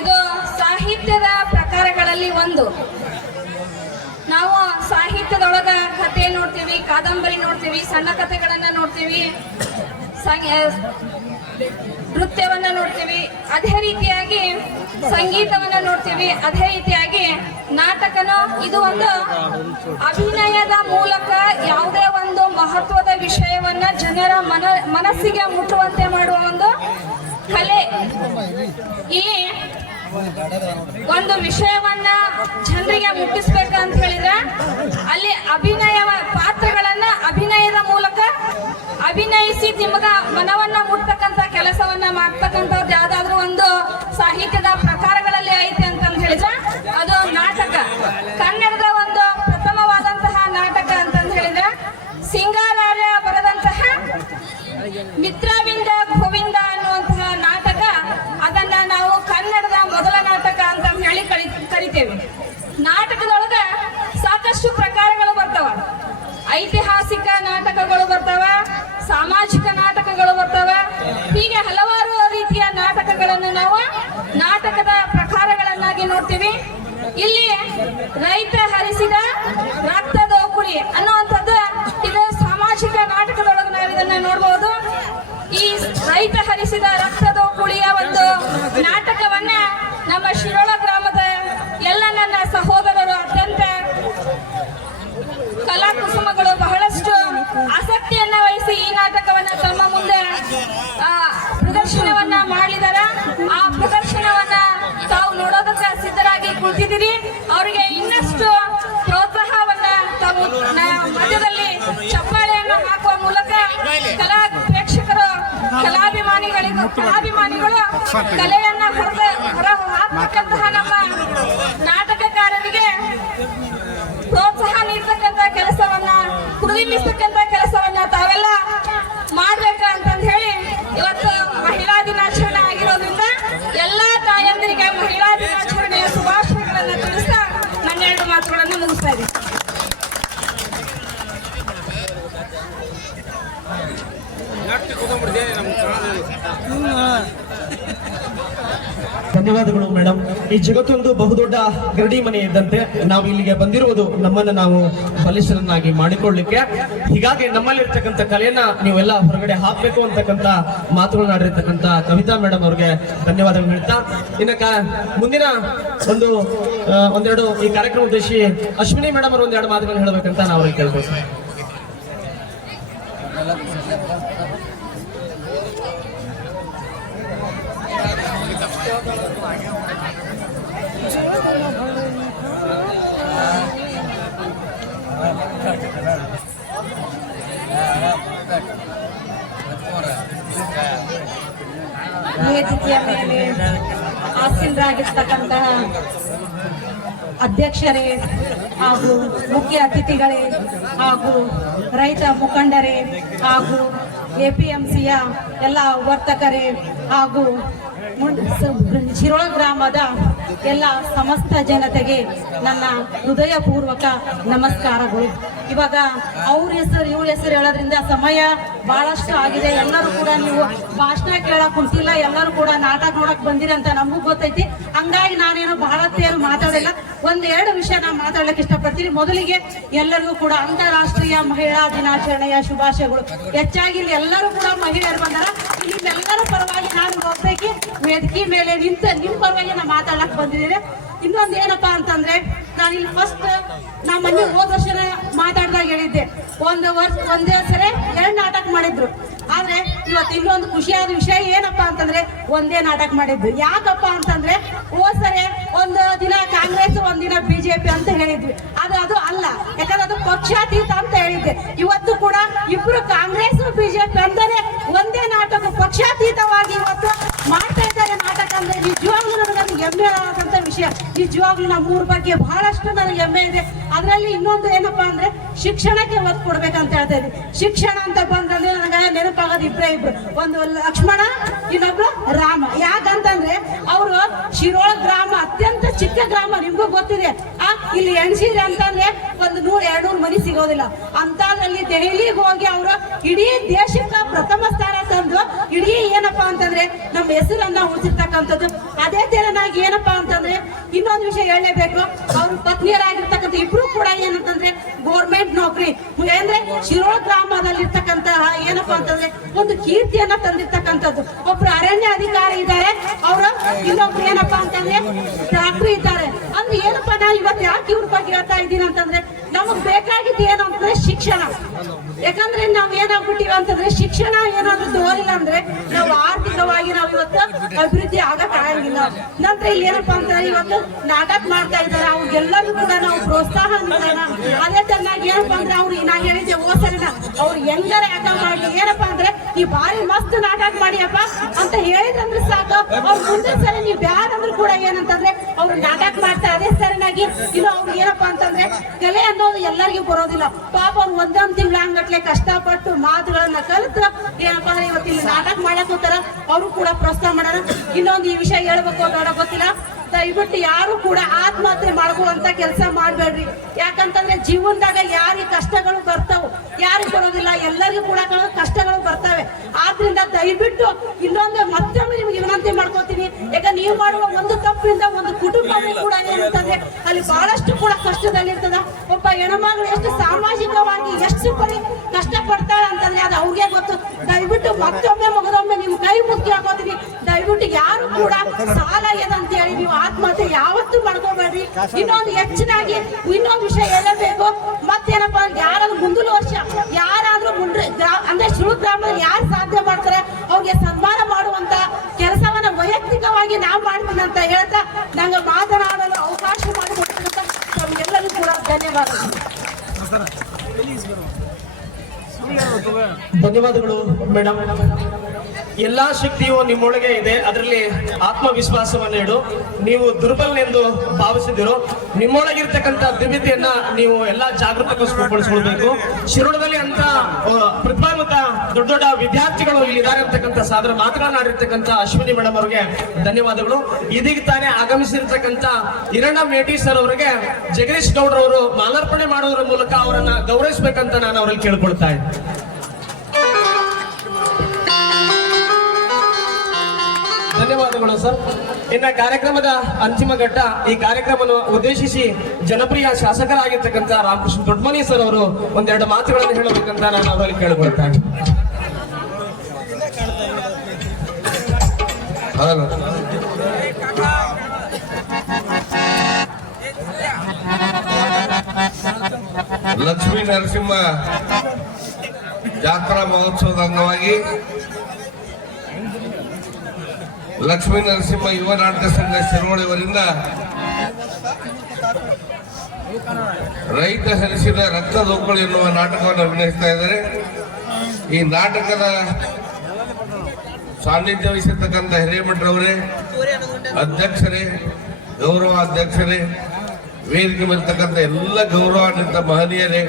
ಇದು ಸಾಹಿತ್ಯದ ಪ್ರಕಾರಗಳಲ್ಲಿ ಒಂದು. ನಾವು ಸಾಹಿತ್ಯದೊಳಗ ಕಥೆ ನೋಡ್ತೀವಿ, ಕಾದಂಬರಿ ನೋಡ್ತೀವಿ, ಸಣ್ಣ ಕಥೆಗಳನ್ನ ನೋಡ್ತೀವಿ, ನೃತ್ಯವನ್ನ ನೋಡ್ತೀವಿ, ಅದೇ ರೀತಿಯಾಗಿ ಸಂಗೀತವನ್ನ ನೋಡ್ತೀವಿ, ಅದೇ ರೀತಿಯಾಗಿ ನಾಟಕನೂ ಇದು ಒಂದು ಅಭಿನಯದ ಮೂಲಕ ಯಾವುದೇ ಒಂದು ಮಹತ್ವದ ವಿಷಯವನ್ನ ಜನರ ಮನಸ್ಸಿಗೆ ಮುಟ್ಟುವಂತೆ ಮಾಡುವ ಒಂದು ಕಲೆ. ಇಲ್ಲಿ ಒಂದು ವಿಷಯವನ್ನ ಜನರಿಗೆ ಮುಟ್ಟಿಸ್ಬೇಕಂತ ಹೇಳಿದ್ರೆ ಅಲ್ಲಿ ಪಾತ್ರಗಳನ್ನ ಅಭಿನಯದ ಮೂಲಕ ಅಭಿನಯಿಸಿ ನಿಮಗ ಮನವನ್ನ ಮುಟ್ತಕ್ಕಂತ ಕೆಲಸವನ್ನ ಮಾಡ್ತಕ್ಕಂಥದ್ದು ಯಾವ್ದಾದ್ರು ಒಂದು ಸಾಹಿತ್ಯದ ಪ್ರಕಾರಗಳಲ್ಲಿ ಐತೆ ಅಂತಂದು ಹೇಳಿದ್ರೆ ಅದು ನಾಟಕ. ಕನ್ನಡದ ಒಂದು ಪ್ರಥಮವಾದಂತಹ ನಾಟಕ ಅಂತಂದು ಹೇಳಿದ್ರೆ ಸಿಂಗಾರಾರ್ಯ ಬರೆದಂತಹ ಮಿತ್ರವಿಂದ ಗೋವಿಂದ ಅನ್ನುವಂತಹ ನಾಟಕ, ಅದನ್ನ ನಾವು ಕನ್ನಡದ ಮೊದಲ ನಾಟಕ ಅಂತ ಹೇಳಿ ಕರಿತೇವೆ. ನಾಟಕದೊಳಗ ಸಾಕಷ್ಟು ಪ್ರಕಾರಗಳು ಬರ್ತಾವ. ಐತಿಹಾಸಿಕ ನಾಟಕಗಳು ಬರ್ತಾವ, ಸಾಮಾಜಿಕ ನಾಟಕಗಳು ಬರ್ತಾವ. ಹೀಗೆ ಹಲವಾರು ರೀತಿಯ ನಾಟಕಗಳನ್ನು ನಾವು ನಾಟಕದ ಪ್ರಕಾರಗಳನ್ನಾಗಿ ನೋಡ್ತೀವಿ. ಇಲ್ಲಿ ರೈತ ಹರಿಸಿದ ರಕ್ತದ ಕುಳಿ ಅನ್ನುವಂಥದ್ದು ಇದು ಸಾಮಾಜಿಕ ನಾಟಕದೊಳಗೆ ನಾವು ಇದನ್ನ ನೋಡಬಹುದು. ಈ ರೈತ ಹರಿಸಿದ ರಕ್ತದ ಕುಳಿಯ ಒಂದು ನಾಟಕವನ್ನ ನಮ್ಮ ಶಿರೋಳ ಗ್ರಾಮದ ಎಲ್ಲ ನನ್ನ ಸಹೋದರರು ಅತ್ಯಂತ ಕಲಾ ಕುಸುಮಗಳು ಬಹಳಷ್ಟು ಆಸಕ್ತಿಯನ್ನ ವಹಿಸಿ ಈ ನಾಟಕವನ್ನ ತಮ್ಮ ಮುಂದೆ ಪ್ರದರ್ಶನವನ್ನ ಮಾಡಿದಾರ. ಆ ಪ್ರದರ್ಶನವನ್ನ ತಾವು ನೋಡೋದಕ್ಕೆ ಸಿದ್ಧರಾಗಿ ಕುಳಿತಿದ್ದೀರಿ. ಅವರಿಗೆ ಇನ್ನಷ್ಟು ಪ್ರೋತ್ಸಾಹವನ್ನ ತಾವು ಮಧ್ಯದಲ್ಲಿ ಚಪ್ಪಾಳೆಯನ್ನು ಹಾಕುವ ಮೂಲಕ ಕಲಾ ಪ್ರೇಕ್ಷಕರು ಕಲಾಭಿಮಾನಿಗಳು ಕಲೆಯನ್ನ ಹೊರ ಹಾಕ್ತಕ್ಕಂತಹ ನಮ್ಮ ನಾಟಕಕಾರರಿಗೆ ಪ್ರೋತ್ಸಾಹ ನೀಡ್ತಕ್ಕಂಥ ಕೆಲಸವನ್ನ, ಹುರಿದುಂಬಿಸ್ತಕ್ಕಂಥ ಕೆಲಸವನ್ನ ತಾವೆಲ್ಲ ಮಾಡ್ಬೇಕಂತಂದು ಹೇಳಿ ಇವತ್ತು ಮಹಿಳಾ ದಿನಾಚರಣೆ ಆಗಿರೋದ್ರಿಂದ ಎಲ್ಲಾ ತಾಯಂದಿರಿಗೆ ಮಹಿಳಾ ದಿನಾಚರಣೆಯ ಶುಭಾಶಯಗಳನ್ನು ತಿಳಿಸ್ತಾ ನನ್ನ 2 ಮಾತುಗಳನ್ನು ಮುಗಿಸ್ತಾ ಇದ್ದೀನಿ. ಧನ್ಯವಾದಗಳು ಮೇಡಮ್. ಈ ಜಗತ್ತೊಂದು ಬಹುದೊಡ್ಡ ಗರಡಿ ಮನೆ ಇದ್ದಂತೆ ನಾವು ಇಲ್ಲಿಗೆ ಬಂದಿರುವುದು ನಮ್ಮನ್ನು ನಾವು ಬಲಿಷ್ಠರನ್ನಾಗಿ ಮಾಡಿಕೊಳ್ಳಿಕ್ಕೆ. ಹೀಗಾಗಿ ನಮ್ಮಲ್ಲಿರ್ತಕ್ಕಂಥ ಕಲೆಯನ್ನ ನೀವೆಲ್ಲ ಹೊರಗಡೆ ಹಾಕಬೇಕು ಅಂತಕ್ಕಂಥ ಮಾತುಗಳನ್ನ ಆಡಿರ್ತಕ್ಕಂಥ ಕವಿತಾ ಮೇಡಮ್ ಅವ್ರಿಗೆ ಧನ್ಯವಾದಗಳು ಹೇಳ್ತಾ, ಇನ್ನ ಮುಂದಿನ ಒಂದೆರಡು ಈ ಕಾರ್ಯಕ್ರಮ ಉದ್ದೇಶಿ ಅಶ್ವಿನಿ ಮೇಡಮ್ ಅವರು ಒಂದೆರಡು ಮಾತುಗಳನ್ನು ಹೇಳಬೇಕಂತ ನಾವು ಅವ್ರಿಗೆ ಕೇಳ್ಬೋದು. ವೇದಿಕೆಯ ಮೇಲೆ ಆಸೀನರಾಗಿರ್ತಕ್ಕಂತಹ ಅಧ್ಯಕ್ಷರೇ ಹಾಗೂ ಮುಖ್ಯ ಅತಿಥಿಗಳೇ ಹಾಗೂ ರೈತ ಮುಖಂಡರೇ ಹಾಗೂ APMCಯ ಎಲ್ಲ ವರ್ತಕರೇ ಹಾಗೂ ಶಿರೋಳ ಗ್ರಾಮದ ಎಲ್ಲ ಸಮಸ್ತ ಜನತೆಗೆ ನನ್ನ ಹೃದಯಪೂರ್ವಕ ನಮಸ್ಕಾರಗಳು. ಇವಾಗ ಅವ್ರ ಹೆಸರು ಇವ್ರ ಹೆಸರು ಹೇಳೋದ್ರಿಂದ ಸಮಯ ಬಹಳಷ್ಟು ಆಗಿದೆ. ಎಲ್ಲರೂ ಕೂಡ ನೀವು ಭಾಷಣ ಕೇಳಕ್ ಕುಂತಿಲ್ಲ, ಎಲ್ಲರೂ ಕೂಡ ನಾಟಕ ನೋಡಕ್ ಬಂದಿರಿ ಅಂತ ನಮಗೂ ಗೊತ್ತೈತಿ. ಹಂಗಾಗಿ ನಾನೇನು ಬಹಳತ್ತೇನು ಮಾತಾಡಿಲ್ಲ, 1-2 ವಿಷಯ ನಾನು ಮಾತಾಡ್ಲಿಕ್ಕೆ ಇಷ್ಟಪಡ್ತೀನಿ. ಮೊದಲಿಗೆ ಎಲ್ಲರಿಗೂ ಕೂಡ ಅಂತಾರಾಷ್ಟ್ರೀಯ ಮಹಿಳಾ ದಿನಾಚರಣೆಯ ಶುಭಾಶಯಗಳು. ಹೆಚ್ಚಾಗಿ ಇಲ್ಲಿ ಎಲ್ಲರೂ ಕೂಡ ಮಹಿಳೆಯರು ಬಂದಾರ. ಇಲ್ಲಿ ಎಲ್ಲರ ಪರವಾಗಿ ನಾನು ಒಬ್ಬಾಕಿ ವೇದಿಕೆ ಮೇಲೆ ನಿಂತ ನಿಮ್ಮ ಪರವಾಗಿ ನಾನು ಮಾತಾಡಕ್ ಬಂದಿದ್ದೀನಿ. ಇನ್ನೊಂದು ಏನಪ್ಪಾ ಅಂತಂದ್ರೆ, ನಾನು ಇಲ್ಲಿ ಫಸ್ಟ್ ನಾ ಮೊನ್ನೆ ಹೋದ ವರ್ಷ ಮಾತಾಡ್ದಾಗ ಹೇಳಿದ್ದೆ, ಒಂದೇ ಸರಿ 2 ನಾಟಕ ಮಾಡಿದ್ರು. ಆದ್ರೆ ಇವತ್ತು ಇನ್ನೊಂದು ಖುಷಿಯಾದ ವಿಷಯ ಏನಪ್ಪಾ ಅಂತಂದ್ರೆ ಒಂದೇ ನಾಟಕ ಮಾಡಿದ್ರು. ಯಾಕಪ್ಪ ಅಂತಂದ್ರೆ ಹೋದ ಸರಿ ಒಂದು ದಿನ ಕಾಂಗ್ರೆಸ್, ಒಂದಿನ BJP ಅಂತ ಹೇಳಿದ್ವಿ. ಅದು ಅಲ್ಲ, ಯಾಕಂದ್ರೆ ಅದು ಪಕ್ಷಾತೀತ ಅಂತ ಹೇಳಿದ್ದೆ. ಇವತ್ತು ಕೂಡ ಇಬ್ರು ಕಾಂಗ್ರೆಸ್ BJP ಅಂತಾನೆ ಒಂದೇ ನಾಟಕ ಪಕ್ಷಾತೀತವಾಗಿ ಇವತ್ತು ಮಾಡ್ತಾ ಇದ್ದಾರೆ ನಾಟಕ. ಅಂದ್ರೆ ನಿಜವಾಗ್ಲೂ ನನಗೆ ಹೆಮ್ಮೆ ಆದಂತ ವಿಷಯ. ನಿಜವಾಗ್ಲೂ ನಮ್ಮೂರ ಬಗ್ಗೆ ಬಹಳಷ್ಟು ನನಗೆ ಹೆಮ್ಮೆ ಇದೆ. ಅದರಲ್ಲಿ ಇನ್ನೊಂದು ಏನಪ್ಪಾ ಅಂದ್ರೆ ಶಿಕ್ಷಣಕ್ಕೆ ಒತ್ತು ಕೊಡ್ಬೇಕಂತ ಹೇಳ್ತಾ ಇದ್ವಿ. ಶಿಕ್ಷಣ ಅಂತ ಬಂದ್ರೆ ನನಗೆ ನೆನಪಾಗೋದು ಇಬ್ರು, ಒಂದು ಲಕ್ಷ್ಮಣ, ಇನ್ನೊಬ್ರು ರಾಮ. ಯಾಕಂತಂದ್ರೆ ಅವರು ಶಿರೋಳ ಗ್ರಾಮ ಅತ್ಯಂತ ಚಿಕ್ಕ ಗ್ರಾಮ, ನಿಮ್ಗೂ ಗೊತ್ತಿದೆ. ಇಲ್ಲಿ ಎಣ್ಸೀರಿ ಅಂತಂದ್ರೆ 100-200 ಮನಿ ಸಿಗೋದಿಲ್ಲ. ಅಂತದ್ರಲ್ಲಿ ದೆಹಲಿಗೆ ಹೋಗಿ ಅವರು ಇಡೀ ದೇಶಕ್ಕೆ ಪ್ರಥಮ ಸ್ಥಾನ ತಂದು ಇಡೀ ಏನಪ್ಪಾ ಅಂತಂದ್ರೆ ನಮ್ಮ ಹೆಸರನ್ನ ಉಳಿಸಿರ್ತಕ್ಕಂಥದ್ದು. ಅದೇ ತೆರನಾಗಿ ಏನಪ್ಪಾ ಅಂತಂದ್ರೆ ಇನ್ನೊಂದು ವಿಷಯ ಹೇಳಲೇಬೇಕು, ಅವ್ರ ಪತ್ನಿಯರಾಗಿರ್ತಕ್ಕಂಥ ಶ್ರೀಮಂತ ಇಬ್ರು ಕೂಡ ಏನಂತಂದ್ರೆ ಗೋರ್ಮೆಂಟ್ ನೌಕರಿ ಅಂದ್ರೆ ಶಿರೋಳ ಗ್ರಾಮದಲ್ಲಿರ್ತಕ್ಕಂತಹ ಏನಪ್ಪಾ ಅಂತಂದ್ರೆ ಒಂದು ಕೀರ್ತಿಯನ್ನ ತಂದಿರ್ತಕ್ಕಂಥದ್ದು. ಒಬ್ರು ಅರಣ್ಯ ಅಧಿಕಾರಿ ಇದ್ದಾರೆ, ಅವರು ಇನ್ನೊಬ್ರು ಏನಪ್ಪಾ ಅಂತಂದ್ರೆ ಡಾಕ್ಟರ್ ಇದ್ದಾರೆ. ಅಂದ್ರೆ ಏನಪ್ಪಾ ನಾ ಇವತ್ತು ಯಾಕೆ ಇವ್ರ ಬಗ್ಗೆ ಹೇಳ್ತಾ ಇದ್ದೀನಿ ಅಂತಂದ್ರೆ ನಮಗ್ ಬೇಕಾಗಿದ್ದು ಏನು ಅಂತಂದ್ರೆ ಶಿಕ್ಷಣ. ಯಾಕಂದ್ರೆ ನಾವ್ ಏನಾಗ್ಬಿಟ್ಟಿವಿ ಅಂತಂದ್ರೆ ಶಿಕ್ಷಣ ಏನಾದ್ರು ತೋರಿಲ್ಲ ಅಂದ್ರೆ ನಾವು ಆರ್ಥಿಕವಾಗಿ ನಾವು ಇವತ್ತು ಅಭಿವೃದ್ಧಿ ಆಗಕ್ ಆಗಂಗಿಲ್ಲ. ನಂತರ ಇಲ್ಲಿ ಏನಪ್ಪಾ ಅಂತಂದ್ರೆ ಇವತ್ತು ನಾಟಕ ಮಾಡ್ತಾ ಇದ್ದಾರೆ, ಅವ್ರಿಗೆಲ್ಲರೂ ಕೂಡ ನಾವು ಪ್ರೋತ್ಸಾಹ ನೀಡೋಣ. ಅದೇ ಚೆನ್ನಾಗಿ ಏನಪ್ಪಾ ಅಂದ್ರೆ ಅವ್ರು ನಾ ಹೇಳಿದ್ದೆ ಹೋಸರಿನ ಅವ್ರು ಹೆಂಗಾರ ಯಾಕ ಮಾಡ್ಲಿ, ಏನಪ್ಪಾ ಅಂದ್ರೆ ಈ ಬಾರಿ ಮಸ್ತ್ ನಾಟಕ ಮಾಡಿಯಪ್ಪ ಅಂತ ಹೇಳಿದ್ರಂದ್ರೆ ಸಾಕು. ಅವ್ರ ಮುಂದೆ ಸರಿ ನೀವು ಬ್ಯಾರಂದ್ರೂ ಕೂಡ ಏನಂತಂದ್ರೆ ಅವ್ರು ನಾಟಕ ಮಾಡ್ತಾರೆ. ಅದೇ ಸರಿನಾಗಿ ಇನ್ನು ಅವ್ರು ಏನಪ್ಪಾ ಅಂತಂದ್ರೆ ಕಲೆ ಅನ್ನೋದು ಎಲ್ಲರಿಗೂ ಬರೋದಿಲ್ಲ. ಪಾಪ ಅವ್ರು ಒಂದೊಂದ್ ತಿಂಗಳ ಹಂಗಟ್ಲೆ ಕಷ್ಟಪಟ್ಟು ಮಾತುಗಳನ್ನ ಕಲಿತು ಏನಪ್ಪಾ ಅಂದ್ರೆ ಇವತ್ತಿನ ನಾಟಕ ಮಾಡಕ್ ಹೋಗ್ತಾರ. ಅವರು ಕೂಡ ಪ್ರೋತ್ಸಾಹ ಮಾಡೋಣ. ಇನ್ನೊಂದು ಈ ವಿಷಯ ಹೇಳ್ಬೇಕು ನೋಡ ಗೊತ್ತಿಲ್ಲ, ದಯವಿಟ್ಟು ಯಾರು ಕೂಡ ಆತ್ಮಹತ್ಯೆ ಮಾಡ್ಕೊಳ್ಳುವಂತ ಕೆಲಸ ಮಾಡ್ಬೇಡ್ರಿ. ಯಾಕಂತಂದ್ರೆ ಜೀವನದಾಗ ಯಾರಿಗೆ ಕಷ್ಟಗಳು ಬರ್ತಾವ, ಯಾರಿಗೆ ಬರೋದಿಲ್ಲ, ಎಲ್ಲರಿಗೂ ಕೂಡ ಕಷ್ಟಗಳು ಬರ್ತವೆ. ಆದ್ರಿಂದ ದಯವಿಟ್ಟು ಇನ್ನೊಂದು ಮತ್ತೊಮ್ಮೆ ನಿಮ್ಗೆ ವಿನಂತಿ ಮಾಡ್ಕೋತೀನಿ. ಯಾಕ ನೀವು ಮಾಡುವ ಒಂದು ತಪ್ಪಿಂದ ಒಂದು ಕುಟುಂಬವೂ ಕೂಡ ಏನಂತಂದ್ರೆ ಅಲ್ಲಿ ಬಹಳಷ್ಟು ಕೂಡ ಕಷ್ಟದಲ್ಲಿರ್ತದ. ಒಬ್ಬ ಹೆಣ್ಮಗಳು ಎಷ್ಟು ಸಾಮಾಜಿಕವಾಗಿ ಎಷ್ಟು ಪರಿ ಕಷ್ಟ ಪಡ್ತಾಳೆ ಅಂತಂದ್ರೆ ಅದು ಅವ್ರಿಗೆ ಗೊತ್ತು. ದಯವಿಟ್ಟು ಮತ್ತೊಮ್ಮೆ ಮಗದೊಮ್ಮೆ ನಿಮ್ ಕೈ ಮುಗಿ ಹಾಕೋತೀನಿ, ದಯವಿಟ್ಟು ಯಾರು ಕೂಡ ಸಾಲ ಏನಂತ ಹೇಳಿ ನೀವು ಆತ್ಮಹತ್ಯೆ ಯಾವತ್ತೂ ಮಾಡ್ಕೋಬೇಡ್ರಿ. ಇನ್ನೊಂದು ಹೆಚ್ಚಿನಾಗಿ ಇನ್ನೊಂದು ವಿಷಯ ಹೇಳಬೇಕು, ಮತ್ತೇನಪ್ಪಾ ಯಾರಾದ್ರೂ ಮುಂದಿನ ವರ್ಷ ಯಾರಾದ್ರೂ ಅಂದ್ರೆ ಶಿಳು ಗ್ರಾಮದಲ್ಲಿ ಯಾರು ಸಾಧ್ಯ ಮಾಡ್ತಾರೆ ಅವ್ರಿಗೆ ಸನ್ಮಾನ ಮಾಡುವಂತ ಕೆಲಸವನ್ನ ವೈಯಕ್ತಿಕವಾಗಿ ನಾವು ಮಾಡ್ತೀನಿ ಅಂತ ಹೇಳ್ತಾ ನಂಗೆ ಮಾತನಾಡಲು ಅವಕಾಶ ಮಾಡಿಕೊಟ್ಟಿರುವಂತ ತಮ್ಗೆಲ್ಲರಿಗೂ ಕೂಡ ಧನ್ಯವಾದಗಳು. ಧನ್ಯವಾದಗಳು ಮೇಡಮ್. ಎಲ್ಲಾ ಶಕ್ತಿಯು ನಿಮ್ಮೊಳಗೆ ಇದೆ, ಅದರಲ್ಲಿ ಆತ್ಮವಿಶ್ವಾಸವನ್ನು ಇಡು. ನೀವು ದುರ್ಬಲನೆಂದು ಭಾವಿಸಿದಿರೋ ನಿಮ್ಮೊಳಗಿರ್ತಕ್ಕಂಥ ದಿವ್ಯತೆಯನ್ನ ನೀವು ಎಲ್ಲಾ ಜಾಗೃತಗೊಳಿಸ್ಕೊಳ್ಬೇಕು. ಶಿರೋಳದಲ್ಲಿ ಅಂತ ಪ್ರತಿಭಾವಂತ ದೊಡ್ಡ ದೊಡ್ಡ ವಿದ್ಯಾರ್ಥಿಗಳು ಇಲ್ಲಿ ಇದ್ದಾರೆ ಅಂತಕ್ಕಂಥ ಸಾದರ ಮಾತನಾಡಿರ್ತಕ್ಕಂಥ ಅಶ್ವಿನಿ ಮೇಡಮ್ ಅವರಿಗೆ ಧನ್ಯವಾದಗಳು. ಇದೀಗ ತಾನೇ ಆಗಮಿಸಿರ್ತಕ್ಕಂಥ ಹಿರಣ್ಣ ಮೇಟಿ ಸರ್ ಅವರಿಗೆ ಜಗದೀಶ್ ಗೌಡ್ರ ಅವರು ಮಾಲಾರ್ಪಣೆ ಮಾಡೋದ್ರ ಮೂಲಕ ಅವರನ್ನ ಗೌರವಿಸಬೇಕಂತ ನಾನು ಅವರಲ್ಲಿ ಕೇಳ್ಕೊಳ್ತಾ ಇದ್ದೆ. ಧನ್ಯವಾದಗಳು ಸರ್. ಇನ್ನ ಕಾರ್ಯಕ್ರಮದ ಅಂತಿಮ ಘಟ್ಟ. ಈ ಕಾರ್ಯಕ್ರಮವನ್ನು ಉದ್ದೇಶಿಸಿ ಜನಪ್ರಿಯ ಶಾಸಕರಾಗಿರ್ತಕ್ಕಂಥ ರಾಮಕೃಷ್ಣ ದೊಡ್ಡಮನಿ ಸರ್ ಅವರು ಒಂದೆರಡು ಮಾತುಗಳನ್ನು ಹೇಳಬೇಕಂತ ನಾನು ಅವರಲ್ಲಿ ಕೇಳಿಕೊಳ್ತೇನೆ. ಲಕ್ಷ್ಮೀ ನರಸಿಂಹ ಜಾತ್ರಾ ಮಹೋತ್ಸವದ ಅಂಗವಾಗಿ ಲಕ್ಷ್ಮೀ ನರಸಿಂಹ ಯುವ ನಾಟಕ ಸಂಘ ಶಿರೋಳಿಯವರಿಂದ ರೈತ ಹರಿಸಿದ ರಕ್ತದೊಕ್ಕಳು ಎನ್ನುವ ನಾಟಕವನ್ನು ಅಭಿನಯಿಸ್ತಾ ಇದ್ದಾರೆ. ಈ ನಾಟಕದ ಸಾನ್ನಿಧ್ಯ ವಹಿಸಿರ್ತಕ್ಕಂಥ ಹಿರೇಮಠರವರೇ, ಅಧ್ಯಕ್ಷರೇ, ಗೌರವ ಅಧ್ಯಕ್ಷರೇ, ವೇದಿಕೆ ಮೇಲಿರ್ತಕ್ಕಂಥ ಎಲ್ಲ ಗೌರವಾನ್ವಿತ ಮಹನೀಯರೇ,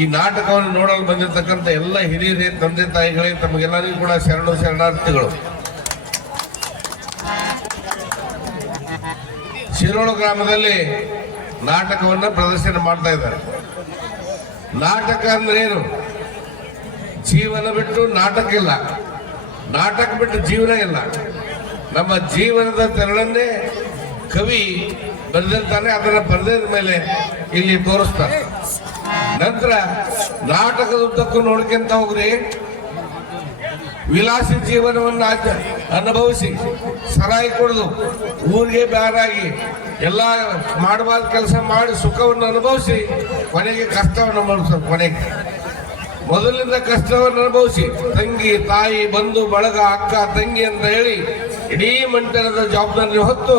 ಈ ನಾಟಕವನ್ನು ನೋಡಲು ಬಂದಿರತಕ್ಕಂಥ ಎಲ್ಲ ಹಿರಿಯರೇ, ತಂದೆ ತಾಯಿಗಳೇ, ತಮಗೆಲ್ಲರಿಗೂ ಕೂಡ ಶರಣಾರ್ಥಿಗಳು. ಶಿರೋಳ ಗ್ರಾಮದಲ್ಲಿ ನಾಟಕವನ್ನು ಪ್ರದರ್ಶನ ಮಾಡ್ತಾ ಇದ್ದಾರೆ. ನಾಟಕ ಅಂದ್ರೆ ಏನು? ಜೀವನ ಬಿಟ್ಟು ನಾಟಕ ಇಲ್ಲ, ನಾಟಕ ಬಿಟ್ಟು ಜೀವನ ಇಲ್ಲ. ನಮ್ಮ ಜೀವನದ ತೆರಳನ್ನೇ ಕವಿ ಬರೆದಿರ್ತಾನೆ, ಅದನ್ನ ಬರೆದ ಮೇಲೆ ಇಲ್ಲಿ ತೋರಿಸ್ತಾರೆ. ನಂತರ ನಾಟಕದ ಉದ್ದಕ್ಕೂ ನೋಡ್ಕೊಂತ ಹೋಗ್ರಿ, ವಿಲಾಸಿ ಜೀವನವನ್ನು ಅನುಭವಿಸಿ ಸರಾಯಿ ಕುಡಿದು ಊರಿಗೆ ಬ್ಯಾರಾಗಿ ಎಲ್ಲ ಮಾಡಬಾರ್ದ ಕೆಲಸ ಮಾಡಿ ಸುಖವನ್ನು ಅನುಭವಿಸಿ ಕೊನೆಗೆ ಕಷ್ಟವನ್ನು ಅನುಭವಿಸ್ತಾರೆ. ಕೊನೆಗೆ ಮೊದಲಿಂದ ಕಷ್ಟವನ್ನು ಅನುಭವಿಸಿ ತಂಗಿ ತಾಯಿ ಬಂಧು ಬಳಗ ಅಕ್ಕ ತಂಗಿ ಅಂತ ಹೇಳಿ ಇಡೀ ಮಂಟನದ ಜವಾಬ್ದಾರಿ ಹೊತ್ತು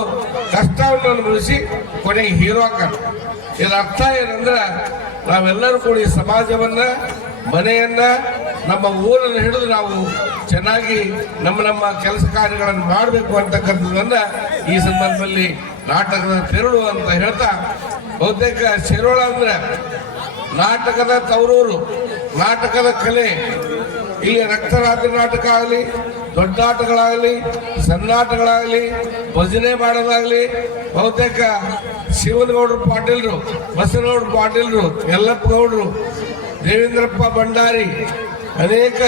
ಕಷ್ಟವನ್ನು ಅನುಭವಿಸಿ ಕೊನೆಗೆ ಹೀರೋ ಹಾಕ. ಇದರ ಅರ್ಥ ಏನಂದ್ರೆ ನಾವೆಲ್ಲರೂ ಕೂಡ ಈ ಸಮಾಜವನ್ನ, ಮನೆಯನ್ನ, ನಮ್ಮ ಊರನ್ನು ಹಿಡಿದು ನಾವು ಚೆನ್ನಾಗಿ ನಮ್ಮ ಕೆಲಸ ಕಾರ್ಯಗಳನ್ನು ಮಾಡಬೇಕು ಅಂತಕ್ಕಂಥದ್ದನ್ನ ಈ ಸಂದರ್ಭದಲ್ಲಿ ನಾಟಕದ ತಿರುಳು ಅಂತ ಹೇಳ್ತಾ, ಬಹುತೇಕ ಶಿರೋಳ ಅಂದ್ರೆ ನಾಟಕದ ತವರೂರು, ನಾಟಕದ ಕಲೆ. ಇಲ್ಲಿ ರಕ್ತರಾತ್ರಿ ನಾಟಕ ಆಗಲಿ, ದೊಡ್ಡಾಟಗಳಾಗಲಿ, ಸಣ್ಣಾಟಗಳಾಗಲಿ, ಭಜನೆ ಮಾಡೋದಾಗಲಿ, ಬಹುತೇಕ ಶಿವನಗೌಡರು ಪಾಟೀಲ್ರು, ಬಸನಗೌಡರು ಪಾಟೀಲ್ರು, ಯಲ್ಲಪ್ಪ ಗೌಡರು, ದೇವೇಂದ್ರಪ್ಪ ಭಂಡಾರಿ, ಅನೇಕ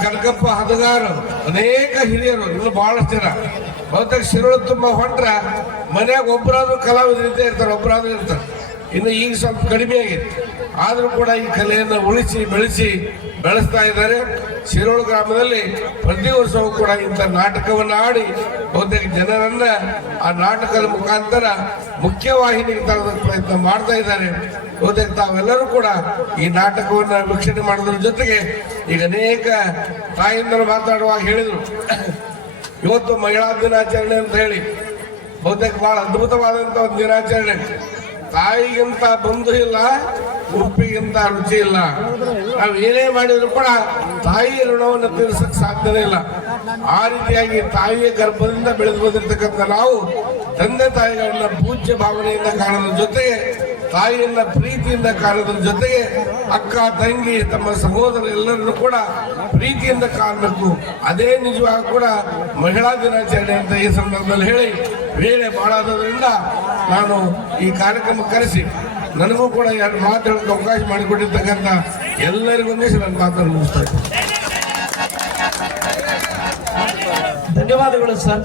ಕನಕಪ್ಪ ಹದಗಾರು, ಅನೇಕ ಹಿರಿಯರು, ಇನ್ನು ಬಹಳಷ್ಟು ಜನ ಬಹುತೇಕ ಶಿರೋಳ ತುಂಬ ಹೊಂಟ್ರ ಮನ್ಯಾಗ ಒಬ್ಬರಾದ್ರೂ ಕಲಾವಿದರು ಇದ್ದೇ ಇರ್ತಾರೆ, ಒಬ್ಬರಾದ್ರೂ ಇರ್ತಾರೆ. ಇನ್ನು ಈಗ ಸ್ವಲ್ಪ ಕಡಿಮೆ ಆಗಿದೆ, ಆದರೂ ಕೂಡ ಈ ಕಲೆಯನ್ನು ಉಳಿಸಿ ಬೆಳೆಸ್ತಾ ಇದ್ದಾರೆ. ಶಿರೋಳ ಗ್ರಾಮದಲ್ಲಿ ಪ್ರತಿ ವರ್ಷವೂ ಕೂಡ ಇಂಥ ನಾಟಕವನ್ನು ಆಡಿ ಬಹುತೇಕ ಜನರನ್ನ ಆ ನಾಟಕದ ಮುಖಾಂತರ ಮುಖ್ಯವಾಹಿನಿಗೆ ತರೋದಕ್ಕೆ ಪ್ರಯತ್ನ ಮಾಡ್ತಾ ಇದ್ದಾರೆ. ಬಹುತೇಕ ತಾವೆಲ್ಲರೂ ಕೂಡ ಈ ನಾಟಕವನ್ನು ವೀಕ್ಷಣೆ ಮಾಡೋದ್ರ ಜೊತೆಗೆ ಈಗ ಅನೇಕ ತಾಯಿಂದರು ಮಾತಾಡುವಾಗ ಹೇಳಿದರು, ಇವತ್ತು ಮಹಿಳಾ ದಿನಾಚರಣೆ ಅಂತ ಹೇಳಿ ಬಹುತೇಕ ಬಹಳ ಅದ್ಭುತವಾದಂಥ ಒಂದು ದಿನಾಚರಣೆ. ತಾಯಿಗಿಂತ ಬಂಧು ಇಲ್ಲ, ಉಪ್ಪಿಗಿಂತ ರುಚಿ ಇಲ್ಲ. ನಾವು ಏನೇ ಮಾಡಿದ್ರು ಕೂಡ ತಾಯಿಯ ಋಣವನ್ನು ತೀರಿಸಕ್ಕೆ ಸಾಧ್ಯನೇ ಇಲ್ಲ. ಆ ರೀತಿಯಾಗಿ ತಾಯಿಯ ಗರ್ಭದಿಂದ ಬೆಳೆದು ಬಂದಿರತಕ್ಕಂಥ ನಾವು ತಂದೆ ತಾಯಿಗಳನ್ನ ಪೂಜ್ಯ ಭಾವನೆಯಿಂದ ಕಾಣೋದ್ರ ಜೊತೆಗೆ, ತಾಯಿಯನ್ನ ಪ್ರೀತಿಯಿಂದ ಕಾಣೋದ್ರ ಜೊತೆಗೆ, ಅಕ್ಕ ತಂಗಿ ತಮ್ಮ ಸಹೋದರ ಎಲ್ಲರನ್ನು ಕೂಡ ಪ್ರೀತಿಯಿಂದ ಕಾಣಬೇಕು. ಅದೇ ನಿಜವಾಗಿ ಕೂಡ ಮಹಿಳಾ ದಿನಾಚರಣೆ ಅಂತ ಈ ಸಂದರ್ಭದಲ್ಲಿ ಹೇಳಿ, ವೇಳೆ ಬಾಳಾದ್ರಿಂದ ನಾನು ಈ ಕಾರ್ಯಕ್ರಮ ಕರೆಸಿ ನನಗೂ ಕೂಡ ಎರಡು ಮಾತು ಹೇಳಕ್ಕೆ ಅವಕಾಶ ಮಾಡಿಕೊಟ್ಟಿರ್ತಕ್ಕಂಥ ಎಲ್ಲರಿಗೂ ನನ್ನ ಮಾತನ್ನು ಮುಗಿಸ್ತಾ ಇದ್ದೀನಿ. ಧನ್ಯವಾದಗಳು ಸರ್.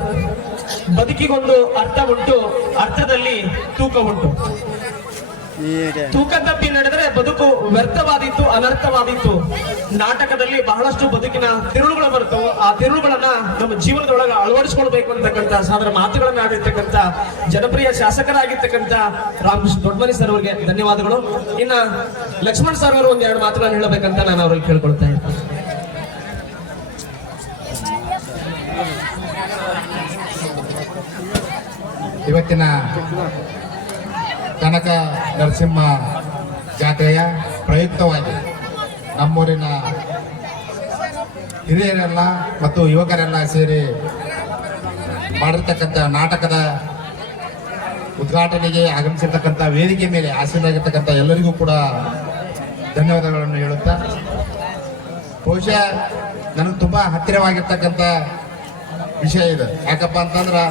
ಬದುಕಿಗೊಂದು ಅರ್ಥ ಉಂಟು, ಅರ್ಥದಲ್ಲಿ ತೂಕ ಉಂಟು. ತೂಕ ತಪ್ಪಿ ನಡೆದರೆ ಬದುಕು ವ್ಯರ್ಥವಾದೀತು, ಅನರ್ಥವಾದೀತು. ನಾಟಕದಲ್ಲಿ ಬಹಳಷ್ಟು ಬದುಕಿನ ತಿರುಳುಗಳು ಬರ್ತವೆ. ಆ ತಿರುಳುಗಳನ್ನ ನಮ್ಮ ಜೀವನದೊಳಗೆ ಅಳವಡಿಸಿಕೊಳ್ಬೇಕು ಅಂತಕ್ಕಂಥ ಸಾದರ ಮಾತುಗಳನ್ನ ಆಡಿರ್ತಕ್ಕಂಥ ಜನಪ್ರಿಯ ಶಾಸಕರಾಗಿರ್ತಕ್ಕಂಥ ರಾಮಕೃಷ್ಣ ದೊಡ್ಡಮನಿ ಸರ್ ಅವರಿಗೆ ಧನ್ಯವಾದಗಳು. ಇನ್ನ ಲಕ್ಷ್ಮಣ್ ಸರ್ ಅವರು ಒಂದೆರಡು ಮಾತುಗಳನ್ನು ಹೇಳಬೇಕಂತ ನಾನು ಅವ್ರಿಗೆ ಕೇಳ್ಕೊಳ್ತಾ ಇದ್ದೀನಿ. ಇವತ್ತಿನ ಕನಕ ನರಸಿಂಹ ಜಾತ್ರೆಯ ಪ್ರಯುಕ್ತವಾಗಿ ನಮ್ಮೂರಿನ ಹಿರಿಯರೆಲ್ಲ ಮತ್ತು ಯುವಕರೆಲ್ಲ ಸೇರಿ ಮಾಡಿರ್ತಕ್ಕಂಥ ನಾಟಕದ ಉದ್ಘಾಟನೆಗೆ ಆಗಮಿಸಿರ್ತಕ್ಕಂಥ ವೇದಿಕೆ ಮೇಲೆ ಆಸೀನರಾಗಿರ್ತಕ್ಕಂಥ ಎಲ್ಲರಿಗೂ ಕೂಡ ಧನ್ಯವಾದಗಳನ್ನು ಹೇಳುತ್ತಾ, ಬಹುಶಃ ನನಗೆ ತುಂಬ ಹತ್ತಿರವಾಗಿರ್ತಕ್ಕಂಥ ವಿಷಯ ಇದು. ಯಾಕಪ್ಪ ಅಂತಂದ್ರೆ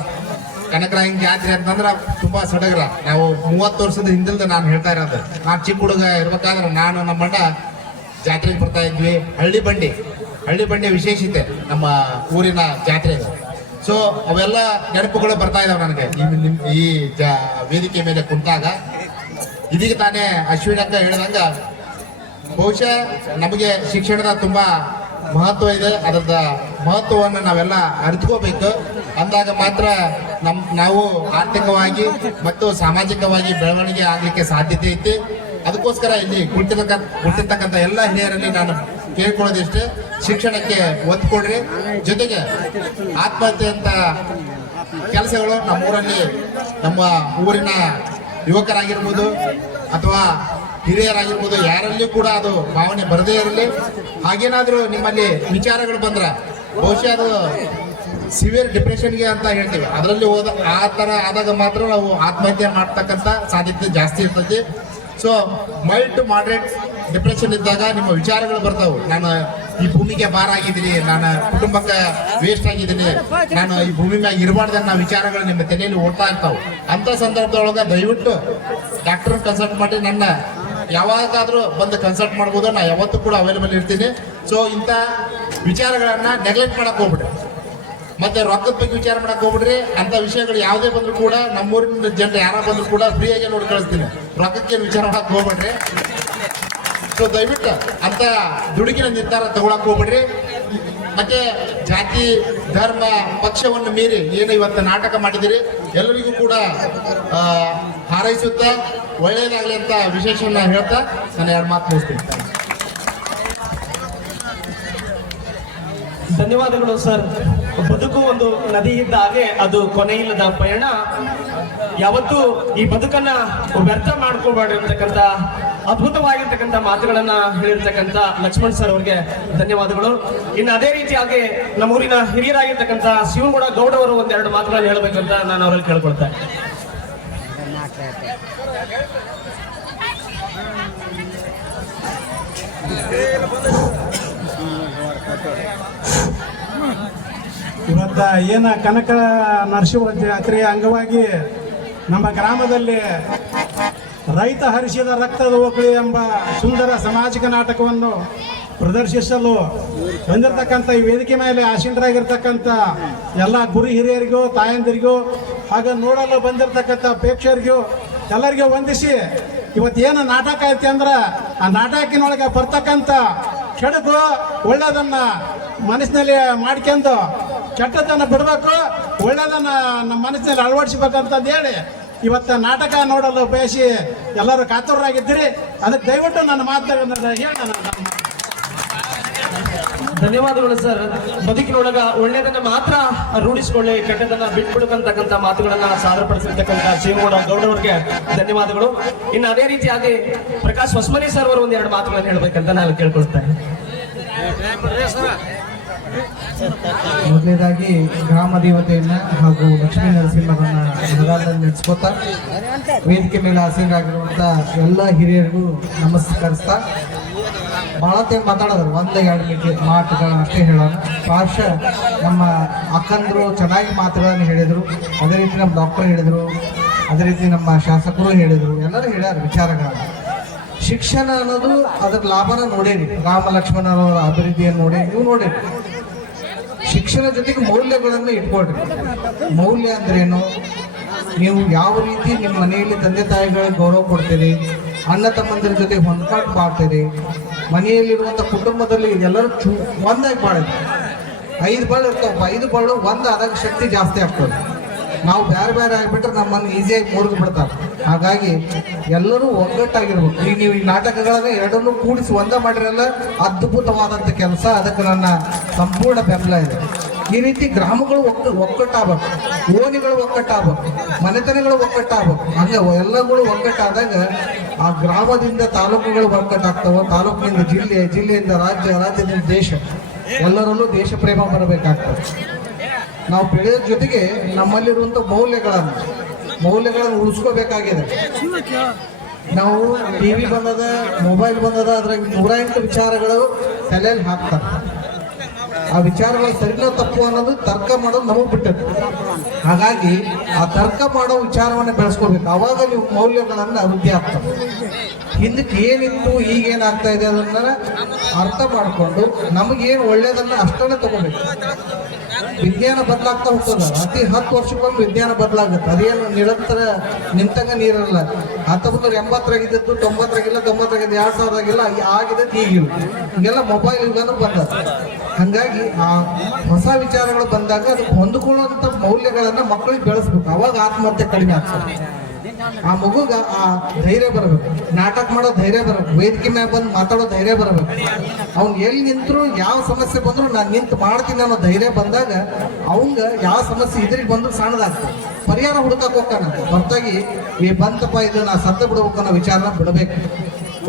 ಕನಕರಾಯನ ಜಾತ್ರೆ ಅಂತಂದ್ರೆ ತುಂಬಾ ಸಡಗರ. ನಾವು 30 ವರ್ಷದ ಹಿಂದಿಲ್ದ ನಾನು ಹೇಳ್ತಾ ಇರೋದು, ನಾನು ಚಿಕ್ಕ ಹುಡುಗ ಇರ್ಬೇಕಾದ್ರೆ ನಾನು ನಮ್ಮ ಅಣ್ಣ ಜಾತ್ರೆಗೆ ಬರ್ತಾ ಇದ್ವಿ. ಹಳ್ಳಿ ಬಂಡಿ ವಿಶೇಷತೆ ನಮ್ಮ ಊರಿನ ಜಾತ್ರೆ. ಸೊ ಅವೆಲ್ಲ ನೆನಪುಗಳು ಬರ್ತಾ ಇದಾವೆ ನನಗೆ ಈ ವೇದಿಕೆ ಮೇಲೆ ಕುಂತಾಗ. ಇದೀಗ ತಾನೇ ಅಶ್ವಿನಕ್ಕ ಹೇಳಿದಂಗ ಬಹುಶಃ ನಮಗೆ ಶಿಕ್ಷಣದ ತುಂಬಾ ಮಹತ್ವ ಇದೆ. ಅದರ ಮಹತ್ವವನ್ನು ನಾವೆಲ್ಲ ಅರಿತುಕೋಬೇಕು. ಅಂದಾಗ ಮಾತ್ರ ನಾವು ಆರ್ಥಿಕವಾಗಿ ಮತ್ತು ಸಾಮಾಜಿಕವಾಗಿ ಬೆಳವಣಿಗೆ ಆಗ್ಲಿಕ್ಕೆ ಸಾಧ್ಯತೆ ಐತಿ. ಅದಕ್ಕೋಸ್ಕರ ಇಲ್ಲಿ ಕುಳಿತಿರ್ತಕ್ಕಂಥ ಎಲ್ಲ ಹಿರಿಯರಲ್ಲಿ ನಾನು ಕೇಳ್ಕೊಳ್ಳೋದಿಷ್ಟೇ, ಶಿಕ್ಷಣಕ್ಕೆ ಒತ್ತು ಕೊಡ್ರಿ. ಜೊತೆಗೆ ಆತ್ಮಹತ್ಯೆ ಅಂತ ಕೆಲಸಗಳು ನಮ್ಮೂರಲ್ಲಿ, ನಮ್ಮ ಊರಿನ ಯುವಕರಾಗಿರ್ಬೋದು ಅಥವಾ ಹಿರಿಯರಾಗಿರ್ಬೋದು, ಯಾರಲ್ಲಿ ಕೂಡ ಅದು ಭಾವನೆ ಬರದೇ ಇರಲಿ. ಹಾಗೇನಾದ್ರೂ ನಿಮ್ಮಲ್ಲಿ ವಿಚಾರಗಳು ಬಂದ್ರೆ ಬಹುಶಃ ಅದು ಸಿವಿಯರ್ ಡಿಪ್ರೆಷನ್ಗೆ ಅಂತ ಹೇಳ್ತೀವಿ, ಅದರಲ್ಲಿ ಆ ಥರ ಆದಾಗ ಮಾತ್ರ ನಾವು ಆತ್ಮಹತ್ಯೆ ಮಾಡ್ತಕ್ಕಂಥ ಸಾಧ್ಯತೆ ಜಾಸ್ತಿ ಇರ್ತೈತಿ. So mild to moderate depression ಇದ್ದಾಗ ನಿಮ್ಮ ವಿಚಾರಗಳು ಬರ್ತಾವೆ. ನಾನು ಈ ಭೂಮಿಗೆ ಭಾರ ಆಗಿದ್ದೀನಿ, ನಾನು ಕುಟುಂಬಕ್ಕೆ ವೇಸ್ಟ್ ಆಗಿದ್ದೀನಿ, ನಾನು ಈ ಭೂಮಿ ಮ್ಯಾಗ ಇರಬಾರ್ದನ್ನ ವಿಚಾರಗಳು ನಿಮ್ಮ ತಲೆಯಲ್ಲಿ ಓಡ್ತಾ ಇರ್ತಾವೆ. ಅಂಥ ಸಂದರ್ಭದೊಳಗೆ ದಯವಿಟ್ಟು ಡಾಕ್ಟರ್ ಕನ್ಸಲ್ಟ್ ಮಾಡಿ ನನ್ನ ಯಾವಾಗಾದ್ರೂ ಬಂದು ಕನ್ಸಲ್ಟ್ ಮಾಡ್ಬೋದು. ನಾ ಯಾವತ್ತೂ ಕೂಡ ಅವೈಲೇಬಲ್ ಇರ್ತೀನಿ. ಸೊ ಇಂಥ ವಿಚಾರಗಳನ್ನ ನೆಗ್ಲೆಕ್ಟ್ ಮಾಡಕ್ ಹೋಗ್ಬಿಡ್ರಿ, ಮತ್ತೆ ರೊಕ್ಕದ ಬಗ್ಗೆ ವಿಚಾರ ಮಾಡಕ್ ಹೋಗ್ಬಿಡ್ರಿ. ಅಂತ ವಿಷಯಗಳು ಯಾವುದೇ ಬಂದ್ರು ಕೂಡ ನಮ್ಮೂರಿನ ಜನರು ಯಾರ ಬಂದ್ರು ಕೂಡ ಫ್ರೀಯಾಗಿ ನೋಡಿ ಕಳಿಸ್ತೀನಿ. ರೊಕ್ಕಕ್ಕೆ ವಿಚಾರ ಮಾಡಕ್ ಹೋಗ್ಬಿಡ್ರಿ. ಸೊ ದಯವಿಟ್ಟು ಅಂತ ದುಡುಕಿನ ನಿರ್ಧಾರ ತಗೊಳಕ್ ಹೋಗ್ಬಿಡ್ರಿ. ಮತ್ತೆ ಜಾತಿ ಧರ್ಮ ಪಕ್ಷವನ್ನು ಮೀರಿ ಏನು ಇವತ್ತು ನಾಟಕ ಮಾಡಿದಿರಿ, ಎಲ್ಲರಿಗೂ ಕೂಡ ಹಾರೈಸುತ್ತಾ ಒಳ್ಳೆಯದಾಗಲಿ ಅಂತ ವಿಶೇಷವನ್ನ ಹೇಳ್ತಾ ನಾನು 2 ಮಾತು ಮುಗಿಸ್ತೀನಿ. ಧನ್ಯವಾದಗಳು ಸರ್. ಬದುಕು ಒಂದು ನದಿ ಇದ್ದ ಹಾಗೆ, ಅದು ಕೊನೆಯಿಲ್ಲದ ಪಯಣ. ಯಾವತ್ತೂ ಈ ಬದುಕನ್ನ ವ್ಯರ್ಥ ಮಾಡ್ಕೋಬೇಡಿ ಅಂತಕ್ಕಂಥ ಅದ್ಭುತವಾಗಿರ್ತಕ್ಕಂಥ ಮಾತುಗಳನ್ನ ಹೇಳಿರ್ತಕ್ಕಂಥ ಲಕ್ಷ್ಮಣ್ ಸರ್ ಅವರಿಗೆ ಧನ್ಯವಾದಗಳು. ಇನ್ನು ಅದೇ ರೀತಿಯಾಗಿ ನಮ್ಮೂರಿನ ಹಿರಿಯರಾಗಿರ್ತಕ್ಕಂಥ ಶಿವಗೌಡ ಗೌಡ ಅವರು 1-2 ಮಾತುಗಳನ್ನು ಹೇಳಬೇಕಂತ ನಾನು ಅವರಲ್ಲಿ ಕೇಳ್ಕೊಳ್ತೇನೆ. ಇವತ್ತ ಏನ ಕನಕ ನರಸಿಂಹ ಜಾತ್ರೆಯ ಅಂಗವಾಗಿ ನಮ್ಮ ಗ್ರಾಮದಲ್ಲಿ ರೈತ ಹರಿಸಿದ ರಕ್ತದ ಓಕಳಿ ಎಂಬ ಸುಂದರ ಸಾಮಾಜಿಕ ನಾಟಕವನ್ನು ಪ್ರದರ್ಶಿಸಲು ಬಂದಿರತಕ್ಕಂಥ ಈ ವೇದಿಕೆ ಮೇಲೆ ಆಸೀನರಾಗಿರ್ತಕ್ಕಂಥ ಎಲ್ಲ ಗುರು ಹಿರಿಯರಿಗೂ, ತಾಯಂದಿರಿಗೂ, ಹಾಗೆ ನೋಡಲು ಬಂದಿರತಕ್ಕಂಥ ಪ್ರೇಕ್ಷಕರಿಗೂ ಎಲ್ಲರಿಗೂ ವಂದಿಸಿ ಇವತ್ತೇನು ನಾಟಕ ಐತಿ ಅಂದ್ರೆ ಆ ನಾಟಕಿನೊಳಗೆ ಬರ್ತಕ್ಕಂಥ ಕೆಡಕು ಒಳ್ಳೆಯದನ್ನ ಮನಸ್ಸಿನಲ್ಲಿ ಮಾಡ್ಕೊಂಡು ಕೆಟ್ಟದನ್ನು ಬಿಡಬೇಕು, ಒಳ್ಳೆಯದನ್ನ ನಮ್ಮ ಮನಸ್ಸಿನಲ್ಲಿ ಅಳವಡಿಸ್ಬೇಕಂತಂದು ಹೇಳಿ ಇವತ್ತು ನಾಟಕ ನೋಡಲು ಬಯಸಿ ಎಲ್ಲರೂ ಕಾತುರರಾಗಿದ್ದೀರಿ. ಅದಕ್ಕೆ ದಯವಿಟ್ಟು ನನ್ನ ಮಾತುಗಳನ್ನ ಹೇಳಿ ನಾನು ಧನ್ಯವಾದಗಳು ಸರ್. ಬದುಕಿನೊಳಗ ಒಳ್ಳೆಯದನ್ನ ಮಾತ್ರ ರೂಢಿಸಿಕೊಳ್ಳಿ, ಕೆಟ್ಟದನ್ನ ಬಿಟ್ಬಿಡ್ಬೇಕಂತಕ್ಕಂಥ ಮಾತುಗಳನ್ನ ಸಾದರಪಡಿಸಿರ್ತಕ್ಕಂಥ ಶಿವಗೌಡ ಗೌಡವ್ರಿಗೆ ಧನ್ಯವಾದಗಳು. ಇನ್ನು ಅದೇ ರೀತಿಯಾಗಿ ಪ್ರಕಾಶ್ ಹೊಸಮನಿ ಸರ್ ಅವರು ಒಂದೆರಡು ಮಾತುಗಳನ್ನ ಹೇಳ್ಬೇಕಂತ ನಾನು ಕೇಳ್ಕೊಳ್ತೇನೆ. ಮೊದಲನೇದಾಗಿ ಗ್ರಾಮ ದೇವತೆಯನ್ನ ಹಾಗೂ ಲಕ್ಷ್ಮೀ ನರಸಿಂಹರನ್ನ ಮನದಾಳದಲ್ಲಿ ನೆನೆಸ್ಕೊತಾ ವೇದಿಕೆ ಮೇಲೆ ಆಸೀನರಾಗಿರುವಂತ ಎಲ್ಲ ಹಿರಿಯರಿಗೂ ನಮಸ್ಕರಿಸ್ತಾ ಭಾಳತೆ ಮಾತಾಡೋರು 1-2 ಮಾತುಗಳನ್ನ ಅಷ್ಟೇ ಹೇಳೋಣ. ಭಾಷೆ ನಮ್ಮ ಅಕ್ಕಂದ್ರು ಚೆನ್ನಾಗಿ ಮಾತುಗಳನ್ನು ಹೇಳಿದರು, ಅದೇ ರೀತಿ ನಮ್ಮ ಡಾಕ್ಟರ್ ಹೇಳಿದರು, ಅದೇ ರೀತಿ ನಮ್ಮ ಶಾಸಕರು ಹೇಳಿದರು, ಎಲ್ಲರೂ ಹೇಳ್ಯಾರ ವಿಚಾರಗಳನ್ನು. ಶಿಕ್ಷಣ ಅನ್ನೋದು ಅದರ ಲಾಭನ ನೋಡೇರಿ, ರಾಮ ಲಕ್ಷ್ಮಣರ ಅಭಿವೃದ್ಧಿಯನ್ನು ನೋಡಿ ನೀವು ನೋಡಿರಿ. ಶಿಕ್ಷಣ ಜೊತೆಗೆ ಮೌಲ್ಯಗಳನ್ನು ಇಟ್ಕೊಳ್ರಿ. ಮೌಲ್ಯ ಅಂದ್ರೇನು, ನೀವು ಯಾವ ರೀತಿ ನಿಮ್ಮ ಮನೆಯಲ್ಲಿ ತಂದೆ ತಾಯಿಗಳಿಗೆ ಗೌರವ ಕೊಡ್ತೀರಿ, ಅಣ್ಣ ತಮ್ಮಂದಿರ ಜೊತೆ ಹೊಂದ್ಕೊಂಡು ಬಾಳ್ತೀರಿ, ಮನೆಯಲ್ಲಿರುವಂಥ ಕುಟುಂಬದಲ್ಲಿ ಎಲ್ಲರೂ ಒಂದಾಗಿ ಬಾಳಿದ್ರಿ. 5 ಬಳ್ಳು ಇರ್ತಾವಪ್ಪ, 5 ಬಳ್ಳು ಒಂದಾದಾಗ ಶಕ್ತಿ ಜಾಸ್ತಿ ಆಗ್ತದೆ. ನಾವು ಬೇರೆ ಬೇರೆ ಆಗಿಬಿಟ್ರೆ ನಮ್ಮನ್ನು ಈಸಿಯಾಗಿ ಮುರಿದು ಬಿಡ್ತಾರೆ. ಹಾಗಾಗಿ ಎಲ್ಲರೂ ಒಗ್ಗಟ್ಟಾಗಿರ್ಬೇಕು. ಈಗ ನೀವು ಈ ನಾಟಕಗಳನ್ನ ಎರಡನ್ನೂ ಕೂಡಿಸಿ ಒಂದ ಮಾಡಿರಲ್ಲ, ಅದ್ಭುತವಾದಂಥ ಕೆಲಸ. ಅದಕ್ಕೆ ನನ್ನ ಸಂಪೂರ್ಣ ಬೆಂಬಲ ಇದೆ. ಈ ರೀತಿ ಗ್ರಾಮಗಳು ಒಕ್ಕಟ್ಟಾಗಬೇಕು, ಓಣಿಗಳು ಒಕ್ಕಟ್ಟಾಗಬೇಕು, ಮನೆತನಗಳು ಒಕ್ಕಟ್ಟಾಗಬೇಕು. ಹಂಗೆ ಎಲ್ಲಗಳು ಒಕ್ಕಟ್ಟಾದಾಗ ಆ ಗ್ರಾಮದಿಂದ ತಾಲೂಕುಗಳು ಒಕ್ಕಟ್ಟಾಗ್ತಾವೆ, ತಾಲೂಕಿನಿಂದ ಜಿಲ್ಲೆ, ಜಿಲ್ಲೆಯಿಂದ ರಾಜ್ಯ, ರಾಜ್ಯದಿಂದ ದೇಶ. ಎಲ್ಲರಲ್ಲೂ ದೇಶ ಪ್ರೇಮ ಬರಬೇಕಾಗ್ತದೆ. ನಾವು ಬೆಳೆಯೋದ್ರ ಜೊತೆಗೆ ನಮ್ಮಲ್ಲಿರುವಂಥ ಮೌಲ್ಯಗಳನ್ನು ಉಳಿಸ್ಕೋಬೇಕಾಗಿದೆ. ನಾವು ಟಿವಿ ಬಂದದ, ಮೊಬೈಲ್ ಬಂದದ, ಅದ್ರಾಗ 108 ವಿಚಾರಗಳು ತಲೆಯಲ್ಲಿ ಹಾಕ್ತಾರೆ. ಆ ವಿಚಾರಗಳು ಸರಿನೋ ತಪ್ಪು ಅನ್ನೋದು ತರ್ಕ ಮಾಡೋದು ನಮಗೆ ಬಿಟ್ಟದ್ದು. ಹಾಗಾಗಿ ಆ ತರ್ಕ ಮಾಡೋ ವಿಚಾರವನ್ನು ಬೆಳೆಸ್ಕೋಬೇಕು. ಅವಾಗ ನೀವು ಮೌಲ್ಯಗಳನ್ನು ಅಭಿವೃದ್ಧಿ ಆಗ್ತವೆ. ಹಿಂದಕ್ಕೆ ಏನಿತ್ತು ಈಗೇನಾಗ್ತಾ ಇದೆ ಅದನ್ನ ಅರ್ಥ ಮಾಡಿಕೊಂಡು ನಮಗೇನು ಒಳ್ಳೇದನ್ನ ಅಷ್ಟನ್ನೇ ತಗೋಬೇಕು. ವಿಜ್ಞಾನ ಬದಲಾಗ್ತಾ ಹೋಗ್ತದ. ಅತಿ 10 ವರ್ಷಕ್ಕೊಮ್ಮೆ ವಿಜ್ಞಾನ ಬದಲಾಗುತ್ತೆ. ಅದೇನು ನಿರಂತರ ನಿಂತಂಗ ನೀರಲ್ಲ. 1980ರಾಗಿದ್ದು 90ರಾಗಿಲ್ಲ, 90ರಾಗಿದ್ದು 2000ರಾಗಿಲ್ಲ, ಆಗಿದೆ ಈಗಿಲ್ಲ. ಈಗೆಲ್ಲ ಮೊಬೈಲ್ ಯುಗನೂ ಬಂದದ. ಹಂಗಾಗಿ ಆ ಹೊಸ ವಿಚಾರಗಳು ಬಂದಾಗ ಅದಕ್ಕೆ ಹೊಂದಿಕೊಳ್ಳುವಂಥ ಮೌಲ್ಯಗಳನ್ನು ಮಕ್ಕಳಿಗೆ ಬೆಳೆಸ್ಬೇಕು. ಅವಾಗ ಆತ್ಮಹತ್ಯೆ ಕಡಿಮೆ ಆಗ್ತದೆ. ಆ ಮಗುಗ ಆ ಧೈರ್ಯ ಬರಬೇಕು, ನಾಟಕ ಮಾಡೋ ಧೈರ್ಯ ಬರಬೇಕು, ವೇದಿಕೆ ಮೇಲೆ ಬಂದು ಮಾತಾಡೋ ಧೈರ್ಯ ಬರಬೇಕು. ಅವ್ನು ಎಲ್ಲಿ ನಿಂತರು ಯಾವ ಸಮಸ್ಯೆ ಬಂದ್ರು ನಾನು ನಿಂತು ಮಾಡ್ತೀನಿ ಅನ್ನೋ ಧೈರ್ಯ ಬಂದಾಗ ಅವಂಗ ಯಾವ ಸಮಸ್ಯೆ ಇದ್ರಿಗೆ ಬಂದ್ರು ಸಣ್ಣದಾಗ್ತದೆ. ಪರಿಹಾರ ಹುಡುಕಕ್ಕೆ ಹೋಗ್ತಾನ. ಹೊರತಾಗಿ ಬಂತಪ್ಪ ಇದು ನಾ ಸತ್ತ ಬಿಡ್ಬೇಕು ಅನ್ನೋ ವಿಚಾರನ ಬಿಡಬೇಕು.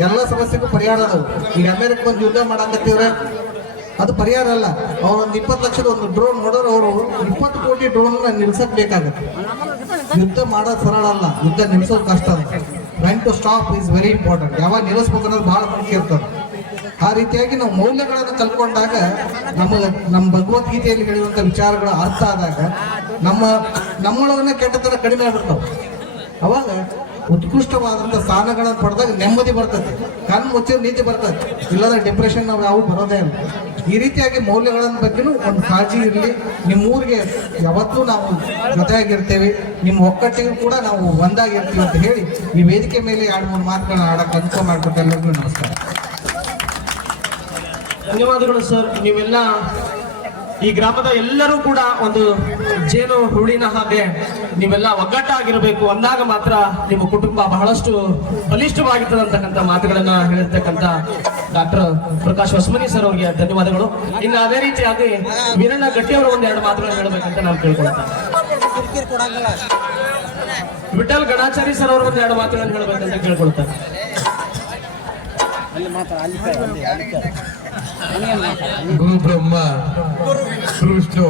ಎಲ್ಲ ಸಮಸ್ಯೆಗೂ ಪರಿಹಾರ ಅದಾವು. ಈಗ ಅಮೇರಿಕ ಬಂದು ಯುದ್ಧ ಮಾಡಕತ್ತಿವ್ರೆ, ಅದು ಪರಿಹಾರ ಅಲ್ಲ. ಅವ್ರೊಂದು 20 ಲಕ್ಷದ ಒಂದು ಡ್ರೋನ್ ನೋಡೋರು ಅವರು 20 ಕೋಟಿ ಡ್ರೋನ್ ನಿಲ್ಸಕ್ ಬೇಕಾಗುತ್ತೆ. ಯುದ್ಧ ಮಾಡೋದು ಸರಳ ಅಲ್ಲ, ಯುದ್ಧ ನಿಲ್ಸೋದು ಕಷ್ಟ. When to stop is very important. ಯಾವಾಗ ನಿಲ್ಲಿಸ್ಬೇಕು ಅನ್ನೋದು ಬಹಳ ಮುಖ್ಯ ಇರ್ತದೆ. ಆ ರೀತಿಯಾಗಿ ನಾವು ಮೌಲ್ಯಗಳನ್ನು ಕಲ್ಕೊಂಡಾಗ ನಮ್ಮ ಭಗವದ್ಗೀತೆಯಲ್ಲಿ ಹೇಳಿರುವಂಥ ವಿಚಾರಗಳು ಅರ್ಥ ಆದಾಗ ನಮ್ಮೊಳಗನ್ನ ಕೆಟ್ಟತನ ಕಡಿಮೆ ಆಗ್ಬಿಡ್ತಾವೆ. ಅವಾಗ ಉತ್ಕೃಷ್ಟವಾದಂಥ ಸ್ಥಾನಗಳನ್ನು ಪಡೆದಾಗ ನೆಮ್ಮದಿ ಬರ್ತದೆ, ಕಣ್ಣು ಮುಚ್ಚಿದ ನೀತಿ ಬರ್ತದೆ. ಇಲ್ಲದ್ರೆ ಡಿಪ್ರೆಷನ್ ನಾವು ಯಾವ ಬರೋದೇ ಇಲ್ಲ. ಈ ರೀತಿಯಾಗಿ ಮೌಲ್ಯಗಳ ಬಗ್ಗೆನೂ ಒಂದು ಕಾಳಜಿ ಇರಲಿ. ನಿಮ್ಮೂರಿಗೆ ಯಾವತ್ತೂ ನಾವು ಜೊತೆಯಾಗಿರ್ತೇವೆ, ನಿಮ್ಮ ಒಕ್ಕಟ್ಟಿಗೂ ಕೂಡ ನಾವು ಒಂದಾಗಿರ್ತೀವಿ ಅಂತ ಹೇಳಿ ಈ ವೇದಿಕೆ ಮೇಲೆ 2-3 ಮಾತುಗಳನ್ನ ಆಡಕ್ಕೆ ಅನುಕೂಲ ಮಾಡಿಕೊಟ್ಟು ಎಲ್ಲರಿಗೂ ನಮಸ್ಕಾರ. ಧನ್ಯವಾದಗಳು ಸರ್. ನೀವೆಲ್ಲ ಈ ಗ್ರಾಮದ ಎಲ್ಲರೂ ಕೂಡ ಒಂದು ಜೇನು ಹುಳಿನ ಹಾಗೆ ನೀವೆಲ್ಲ ಒಗ್ಗಟ್ಟಾಗಿರಬೇಕು. ಅಂದಾಗ ಮಾತ್ರ ನಿಮ್ಮ ಕುಟುಂಬ ಬಹಳಷ್ಟು ಬಲಿಷ್ಠವಾಗಿರ್ತದೆ ಅಂತಕ್ಕಂಥ ಮಾತುಗಳನ್ನ ಹೇಳಿರ್ತಕ್ಕಂಥ ಡಾಕ್ಟರ್ ಪ್ರಕಾಶ್ ಹೊಸಮನಿ ಸರ್ ಅವರಿಗೆ ಧನ್ಯವಾದಗಳು. ಇನ್ನು ಅದೇ ರೀತಿಯಾಗಿ ವೀರಣ್ಣ ಗಟ್ಟಿ ಅವರು 1-2 ಮಾತುಗಳನ್ನು ಹೇಳಬೇಕಂತ ನಾನು ಕೇಳ್ಕೊಳ್ತೇನೆ. ವಿಠಲ್ ಗಣಾಚಾರಿ ಸರ್ ಅವರು 1-2 ಮಾತುಗಳನ್ನು ಹೇಳಬೇಕಂತ ಕೇಳ್ಕೊಳ್ತಾರೆ. ಗುರು ಬ್ರಹ್ಮ ಗುರು ವಿಷ್ಣು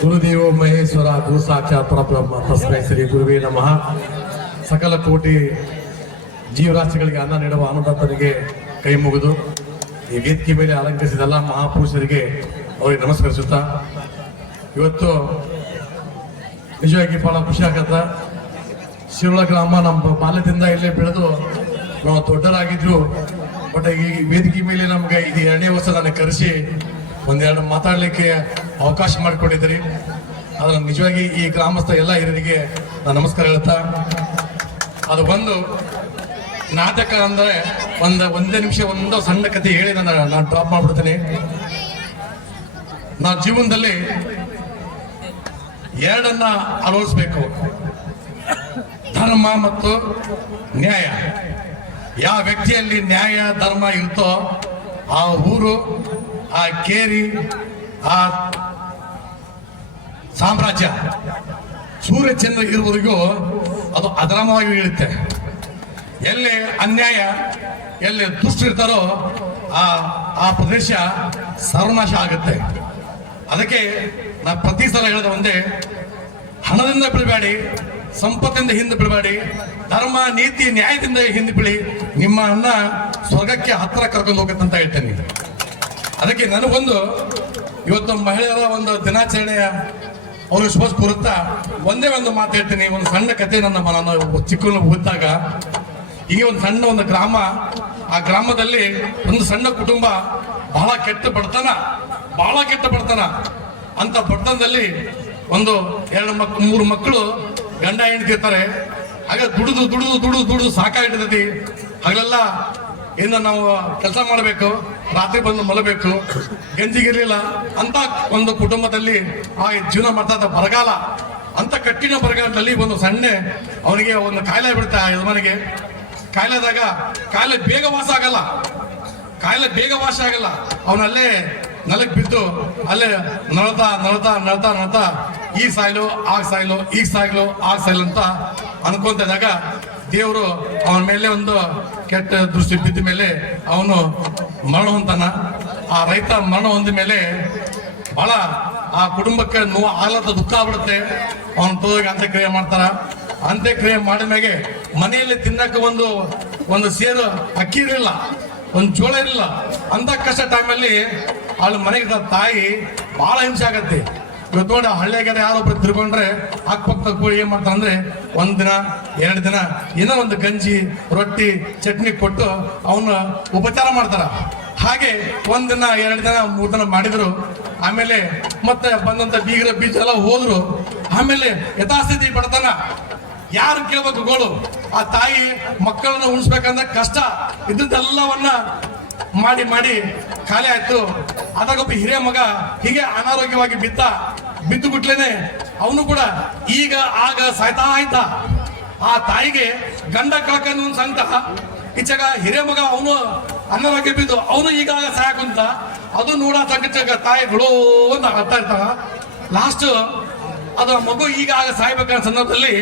ಗುರುದೇವ ಮಹೇಶ್ವರ ಗುರು ಸಾಕ್ಷಾತ್ ಪರಬ್ರಹ್ಮ ತಸ್ಮೈ ಶ್ರೀ ಗುರುವೇ ನಮಃ. ಸಕಲ ಕೋಟಿ ಜೀವರಾಶಿಗಳಿಗೆ ಅನ್ನ ನೀಡುವ ಅನ್ನದಾತನಿಗೆ ಕೈ ಮುಗಿದು ಈ ವೇದಿಕೆ ಮೇಲೆ ಅಲಂಕರಿಸಿದ ಎಲ್ಲ ಮಹಾಪುರುಷರಿಗೆ ಅವರಿಗೆ ನಮಸ್ಕರಿಸುತ್ತಾ, ಇವತ್ತು ನಿಜವಾಗಿ ಬಹಳ ಖುಷಿ ಆಗತ್ತ. ಶಿರೋಳ ಗ್ರಾಮ ನಮ್ಮ ಬಾಲ್ಯದಿಂದ ಇಲ್ಲೇ ಬೆಳೆದು ನಾವು ದೊಡ್ಡರಾಗಿದ್ರು. ಬಟ್ ಈ ವೇದಿಕೆ ಮೇಲೆ ನಮ್ಗೆ ಇದು 2ನೇ ವರ್ಷ ನನಗೆ ಕರೆಸಿ 1-2 ಮಾತಾಡ್ಲಿಕ್ಕೆ ಅವಕಾಶ ಮಾಡಿಕೊಟ್ಟಿದ್ರಿ. ಅದರ ನಿಜವಾಗಿ ಈ ಗ್ರಾಮಸ್ಥ ಎಲ್ಲ ಹಿರಿಯರಿಗೆ ನಾನು ನಮಸ್ಕಾರ ಹೇಳ್ತಾ, ಅದು ಒಂದು ನಾಟಕ ಅಂದ್ರೆ ಒಂದೇ ನಿಮಿಷ ಒಂದು ಸಣ್ಣ ಕಥೆ ಹೇಳಿ ನಾನು ಡ್ರಾಪ್ ಮಾಡ್ಬಿಡ್ತೀನಿ. ನಾವು ಜೀವನದಲ್ಲಿ ಎರಡನ್ನ ಅಳವಡಿಸ್ಬೇಕು, ಧರ್ಮ ಮತ್ತು ನ್ಯಾಯ. ಯಾವ ವ್ಯಕ್ತಿಯಲ್ಲಿ ನ್ಯಾಯ ಧರ್ಮ ಇರುತ್ತೋ ಆ ಊರು, ಆ ಕೇರಿ, ಆ ಸಾಮ್ರಾಜ್ಯ ಸೂರ್ಯಚಂದ್ರ ಇರುವವರೆಗೂ ಅದು ಅಧರ್ಮವಾಗಿ ಇಳುತ್ತೆ. ಎಲ್ಲಿ ಅನ್ಯಾಯ, ಎಲ್ಲಿ ದುಷ್ಟರಿರ್ತಾರೋ ಆ ಪ್ರದೇಶ ಸರ್ವನಾಶ ಆಗುತ್ತೆ. ಅದಕ್ಕೆ ನಾ ಪ್ರತಿ ಸಲ ಹೇಳಿದ ಒಂದೇ, ಹಣದಿಂದ ಬಿಡಬೇಡಿ, ಸಂಪತ್ತಿಂದ ಹಿಂದೆ ಬಿಡಬೇಡಿ, ಧರ್ಮ ನೀತಿ ನ್ಯಾಯದಿಂದ ಹಿಂದೆ ಬಿಡಿ, ನಿಮ್ಮ ಅನ್ನ ಸ್ವರ್ಗಕ್ಕೆ ಹತ್ತಿರ ಕರ್ಕೊಂಡು ಹೋಗುತ್ತೆ ಅಂತ ಹೇಳ್ತೇನೆ. ಅದಕ್ಕೆ ನನಗೊಂದು ಇವತ್ತು ಮಹಿಳೆಯರ ಒಂದು ದಿನಾಚರಣೆಯ ಅವ್ರಿಗೆ ಶುಭ ಕೋರುತ್ತಾ ಒಂದೇ ಒಂದು ಮಾತು ಹೇಳ್ತೀನಿ. ಒಂದು ಸಣ್ಣ ಕತೆ, ನಾನು ಚಿಕ್ಕನ್ನು ಓದಿದಾಗ ಹೀಗೆ ಒಂದು ಸಣ್ಣ ಒಂದು ಗ್ರಾಮ, ಆ ಗ್ರಾಮದಲ್ಲಿ ಒಂದು ಸಣ್ಣ ಕುಟುಂಬ ಬಹಳ ಕೆಟ್ಟ ಬಡತನ ಅಂತ ಬಡತನದಲ್ಲಿ ಒಂದು 2-3 ಮಕ್ಕಳು ಗಂಡ ಹೆಂಡತಿ ಇರ್ತಾರೆ. ಹಾಗೆ ದುಡಿದು ಸಾಕಾಗಿರ್ತೈತಿ. ಹಾಗೆಲ್ಲ ಇನ್ನು ನಾವು ಕೆಲಸ ಮಾಡಬೇಕು, ರಾತ್ರಿ ಬಂದು ಮಲಗಬೇಕು, ಗಂಜಿಗಿರ್ಲಿಲ್ಲ ಅಂತ ಒಂದು ಕುಟುಂಬದಲ್ಲಿ ಆ ಜೀವನ ಮಾಡ್ತಾ ಇದ್ದ ಬರಗಾಲ, ಅಂತ ಕಠಿಣ ಬರಗಾಲದಲ್ಲಿ ಒಂದು ಸಣ್ಣ ಅವನಿಗೆ ಒಂದು ಕಾಯಿಲೆ ಬಿಡುತ್ತೆ. ಆ ಯಜಮಾನಿಗೆ ಕಾಯಿಲೆದಾಗ ಕಾಯಿಲೆ ಬೇಗ ವಾಸ ಆಗಲ್ಲ. ಅವನಲ್ಲೇ ನೆಲಕ್ಕೆ ಬಿದ್ದು ಅಲ್ಲೇ ನಳತಾ ಈಗ ಸಾಯ್ಲು ಅಂತ ಅನ್ಕೊಂತಿದ್ದಾಗ ದೇವರು ಅವನ ಮೇಲೆ ಒಂದು ಕೆಟ್ಟ ದೃಷ್ಟಿ ಬಿದ್ದ ಮೇಲೆ ಅವನು ಮರಣ ಹೊಂತಾನ. ಆ ರೈತ ಮರಣ ಹೊಂದ ಮೇಲೆ ಬಹಳ ಆ ಕುಟುಂಬಕ್ಕೆ ನೋವು ಆಗ್ಲತ್ತ, ದುಃಖ ಆಗ್ಬಿಡುತ್ತೆ. ಅವನ ತೋಗಿ ಅಂತ್ಯಕ್ರಿಯೆ ಮಾಡ್ತಾರ. ಅಂತ್ಯಕ್ರಿಯೆ ಮಾಡಿದ್ಮೇಲೆ ಮನೆಯಲ್ಲಿ ತಿನ್ನಕ್ಕೆ ಒಂದು ಸೇರು ಅಕ್ಕಿ ಇರಲಿಲ್ಲ, ಒಂದು ಜೋಳ ಇರಲಿಲ್ಲ. ಅಂತ ಕಷ್ಟ ಟೈಮಲ್ಲಿ ಅಲ್ಲಿ ಮನೆಗೆ ತಾಯಿ ಬಹಳ ಹಿಂಸೆ ಆಗತ್ತೆ. ಇವತ್ತು ನೋಡಿ ಹಳ್ಳಿಯಾಗ ಯಾರೊಬ್ರು ತಿರ್ಕೊಂಡ್ರೆ ಅಕ್ಕಪಕ್ಕ ಕೂಡಿ ಏನ್ ಮಾಡ್ತಾರೆ ಅಂದ್ರೆ 1 ದಿನ 2 ದಿನ ಏನೋ ಒಂದು ಗಂಜಿ ರೊಟ್ಟಿ ಚಟ್ನಿ ಕೊಟ್ಟು ಅವನ್ನ ಉಪಚಾರ ಮಾಡ್ತಾರ. ಹಾಗೆ 1 ದಿನ 2 ದಿನ 3 ದಿನ ಮಾಡಿದ್ರು. ಆಮೇಲೆ ಮತ್ತೆ ಬಂದಂತ ಬೀಗರ ಬೀಜ ಎಲ್ಲ ಹೋದ್ರು. ಆಮೇಲೆ ಯಥಾಸ್ಥಿತಿ ಬಡತನ, ಯಾರು ಕೇಳ್ಬೇಕು ಗೋಳು? ಆ ತಾಯಿ ಮಕ್ಕಳನ್ನ ಉಣಿಸ್ಬೇಕಂದ್ರೆ ಕಷ್ಟ ಇದ್ದದ್ದೆಲ್ಲವನ್ನ ಮಾಡಿ ಖಾಲಿ ಆಯ್ತು. ಅದಾಗೊಬ್ಬ ಹಿರಿಯ ಮಗ ಹೀಗೆ ಅನಾರೋಗ್ಯವಾಗಿ ಬಿದ್ದು ಬಿಟ್ಲೇನೆ ಅವನು ಕೂಡ ಈಗ ಆಗ ಸಾಯ್ತಾ ಆಯ್ತ. ಆ ತಾಯಿಗೆ ಗಂಡ ಕಳ್ಕೊಂಡು ಒಂದು ಸಂಕಟ, ಈಚೆಗ ಹಿರಿಯ ಮಗ ಅವನು ಅನಾರೋಗ್ಯ ಬಿದ್ದು ಅವನು ಈಗ ಸಾಯಕುಂತ, ಅದು ನೋಡ ಸಂಕಟ ತಾಯಿ ಬಿಡೋ ಅಂತ ಅರ್ಥ ಇರ್ತಾವ. ಲಾಸ್ಟ್ ಅದು ಮಗು ಈಗ ಆಗ ಸಾಯ್ಬೇಕನ್ನೋ ಸಂದರ್ಭದಲ್ಲಿ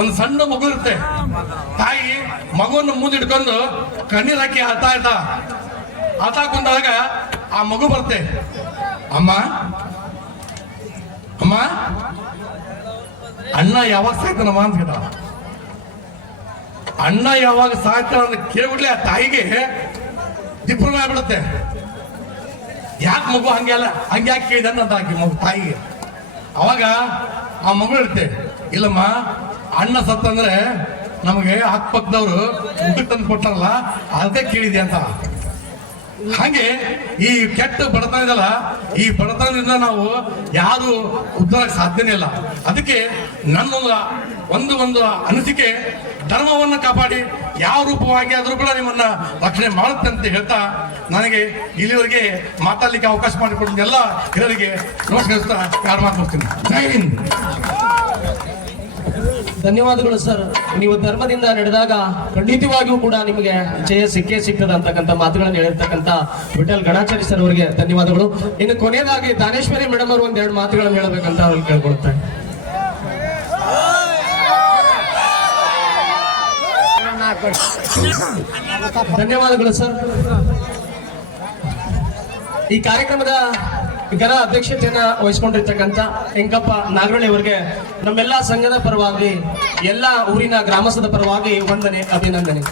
ಒಂದು ಸಣ್ಣ ಮಗು ಇರುತ್ತೆ. ತಾಯಿ ಮಗುವನ್ನು ಮುಂದಿಡ್ಕೊಂಡು ಕಣ್ಣೀರ್ ಹಾಕಿ ಅಳ್ತಾ ಕುಂತಾಗ ಆ ಮಗು ಬರುತ್ತೆ. ಅಮ್ಮ ಅಣ್ಣ ಯಾವಾಗ ಸಾಯ್ತಾನಮ್ಮ ಅಂತ ಕೇಳ. ಅಣ್ಣ ಯಾವಾಗ ಸಾಯ್ತಾನ ಅಂತ ಕೇಳ್ಬಿಡ್ಲಿ ಆ ತಾಯಿಗೆ ದಿಪ್ರಮ ಆಗ್ಬಿಡುತ್ತೆ. ಯಾಕೆ ಮಗು ಹಂಗೆ ಯಾಕೆ ಕೇಳಿದ ಅಂತ ಹಾಕಿ ಮಗು ತಾಯಿಗೆ. ಅವಾಗ ಆ ಮಗು ಇರುತ್ತೆ, ಇಲ್ಲಮ್ಮ ಅಣ್ಣ ಸತ್ತಂದ್ರೆ ನಮಗೆ ಅಕ್ಕಪಕ್ಕದವ್ರು ಊಟ ತಂದು ಕೊಟ್ಟಾರಲ್ಲ ಅದಕ್ಕೆ ಕೇಳಿದೆ ಅಂತ. ಹಾಗೆ ಈ ಕೆಟ್ಟ ಬಡತನ ಇದಲ್ಲ, ಈ ಬಡತನದಿಂದ ನಾವು ಯಾರು ಉದ್ಧಾರಕ್ಕೆ ಸಾಧ್ಯನೇ ಇಲ್ಲ. ಅದಕ್ಕೆ ನನ್ನ ಒಂದು ಅನಿಸಿಕೆ, ಧರ್ಮವನ್ನು ಕಾಪಾಡಿ ಯಾವ ರೂಪವಾಗಿ ಆದ್ರೂ ಕೂಡ ನಿಮ್ಮನ್ನ ರಕ್ಷಣೆ ಮಾಡುತ್ತೆ ಅಂತ ಹೇಳ್ತಾ ನನಗೆ ಇಲ್ಲಿವರೆಗೆ ಮಾತಾಡ್ಲಿಕ್ಕೆ ಅವಕಾಶ ಮಾಡಿಕೊಟ್ಟಿದ್ದ ಎಲ್ಲ ಹಿರಿಯರಿಗೆ ನಮಸ್ಕರಿಸ್ತಾ 2 ಮಾತು ಮುಗಿಸ್ತೀನಿ. ಜೈ ಹಿಂದ್. ಧನ್ಯವಾದಗಳು ಸರ್. ನೀವು ಧರ್ಮದಿಂದ ನಡೆದಾಗ ಖಂಡಿತವಾಗಿಯೂ ಕೂಡ ನಿಮಗೆ ಜಯ ಸಿಗ್ತದೆ ಅಂತಕ್ಕಂಥ ಮಾತುಗಳನ್ನು ಹೇಳಿರ್ತಕ್ಕಂಥ ವಿಠಲ್ ಗಣಾಚಾರಿ ಸರ್ ಅವರಿಗೆ ಧನ್ಯವಾದಗಳು. ಇನ್ನು ಕೊನೆಯದಾಗಿ ದಾನೇಶ್ವರಿ ಮೇಡಮ್ ಅವರು 2 ಮಾತುಗಳನ್ನು ಹೇಳಬೇಕಂತ ಅವ್ರಿಗೆ ಕೇಳ್ಕೊಳ್ತಾರೆ. ಧನ್ಯವಾದಗಳು ಸರ್. ಈ ಕಾರ್ಯಕ್ರಮದ ಘನ ಅಧ್ಯಕ್ಷತೆಯನ್ನ ವಹಿಸಿಕೊಂಡಿರ್ತಕ್ಕಂಥ ಎಂಕಪ್ಪ ನಾಗರಳ್ಳಿ ಅವರಿಗೆ ನಮ್ಮೆಲ್ಲ ಸಂಘದ ಪರವಾಗಿ, ಎಲ್ಲ ಊರಿನ ಗ್ರಾಮಸ್ಥದ ಪರವಾಗಿ ವಂದನೆ, ಅಭಿನಂದನೆ.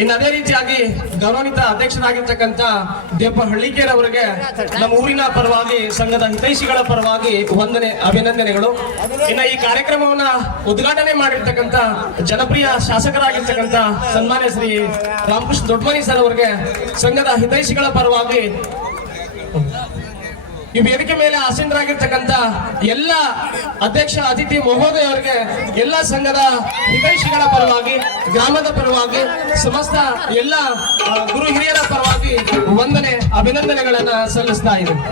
ಇನ್ನು ಅದೇ ರೀತಿಯಾಗಿ ಗೌರವಾನ್ವಿತ ಅಧ್ಯಕ್ಷರಾಗಿರ್ತಕ್ಕಂಥ ದೇಪ ಹಳ್ಳಿಕೇರ್ ಅವರಿಗೆ ನಮ್ಮ ಊರಿನ ಪರವಾಗಿ, ಸಂಘದ ಹಿತೈಷಿಗಳ ಪರವಾಗಿ ವಂದನೆ, ಅಭಿನಂದನೆಗಳು. ಇನ್ನು ಈ ಕಾರ್ಯಕ್ರಮವನ್ನ ಉದ್ಘಾಟನೆ ಮಾಡಿರ್ತಕ್ಕಂಥ ಜನಪ್ರಿಯ ಶಾಸಕರಾಗಿರ್ತಕ್ಕಂಥ ಸನ್ಮಾನ್ಯ ಶ್ರೀ ರಾಮಕೃಷ್ಣ ದೊಡ್ಡಮನಿ ಸರ್ ಅವರಿಗೆ ಸಂಘದ ಹಿತೈಷಿಗಳ ಪರವಾಗಿ ಈ ವೇದಿಕೆ ಮೇಲೆ ಆಸೀನರಾಗಿರ್ತಕ್ಕಂಥ ಎಲ್ಲ ಅಧ್ಯಕ್ಷ ಅತಿಥಿ ಮಹೋದಯವರಿಗೆ ಎಲ್ಲ ಸಂಘದ ಹಿತೈಷಿಗಳ ಪರವಾಗಿ, ಗ್ರಾಮದ ಪರವಾಗಿ, ಸಮಸ್ತ ಎಲ್ಲ ಗುರು ಹಿರಿಯರ ಪರವಾಗಿ ವಂದನೆ, ಅಭಿನಂದನೆಗಳನ್ನ ಸಲ್ಲಿಸ್ತಾ ಇದ್ದೀನಿ.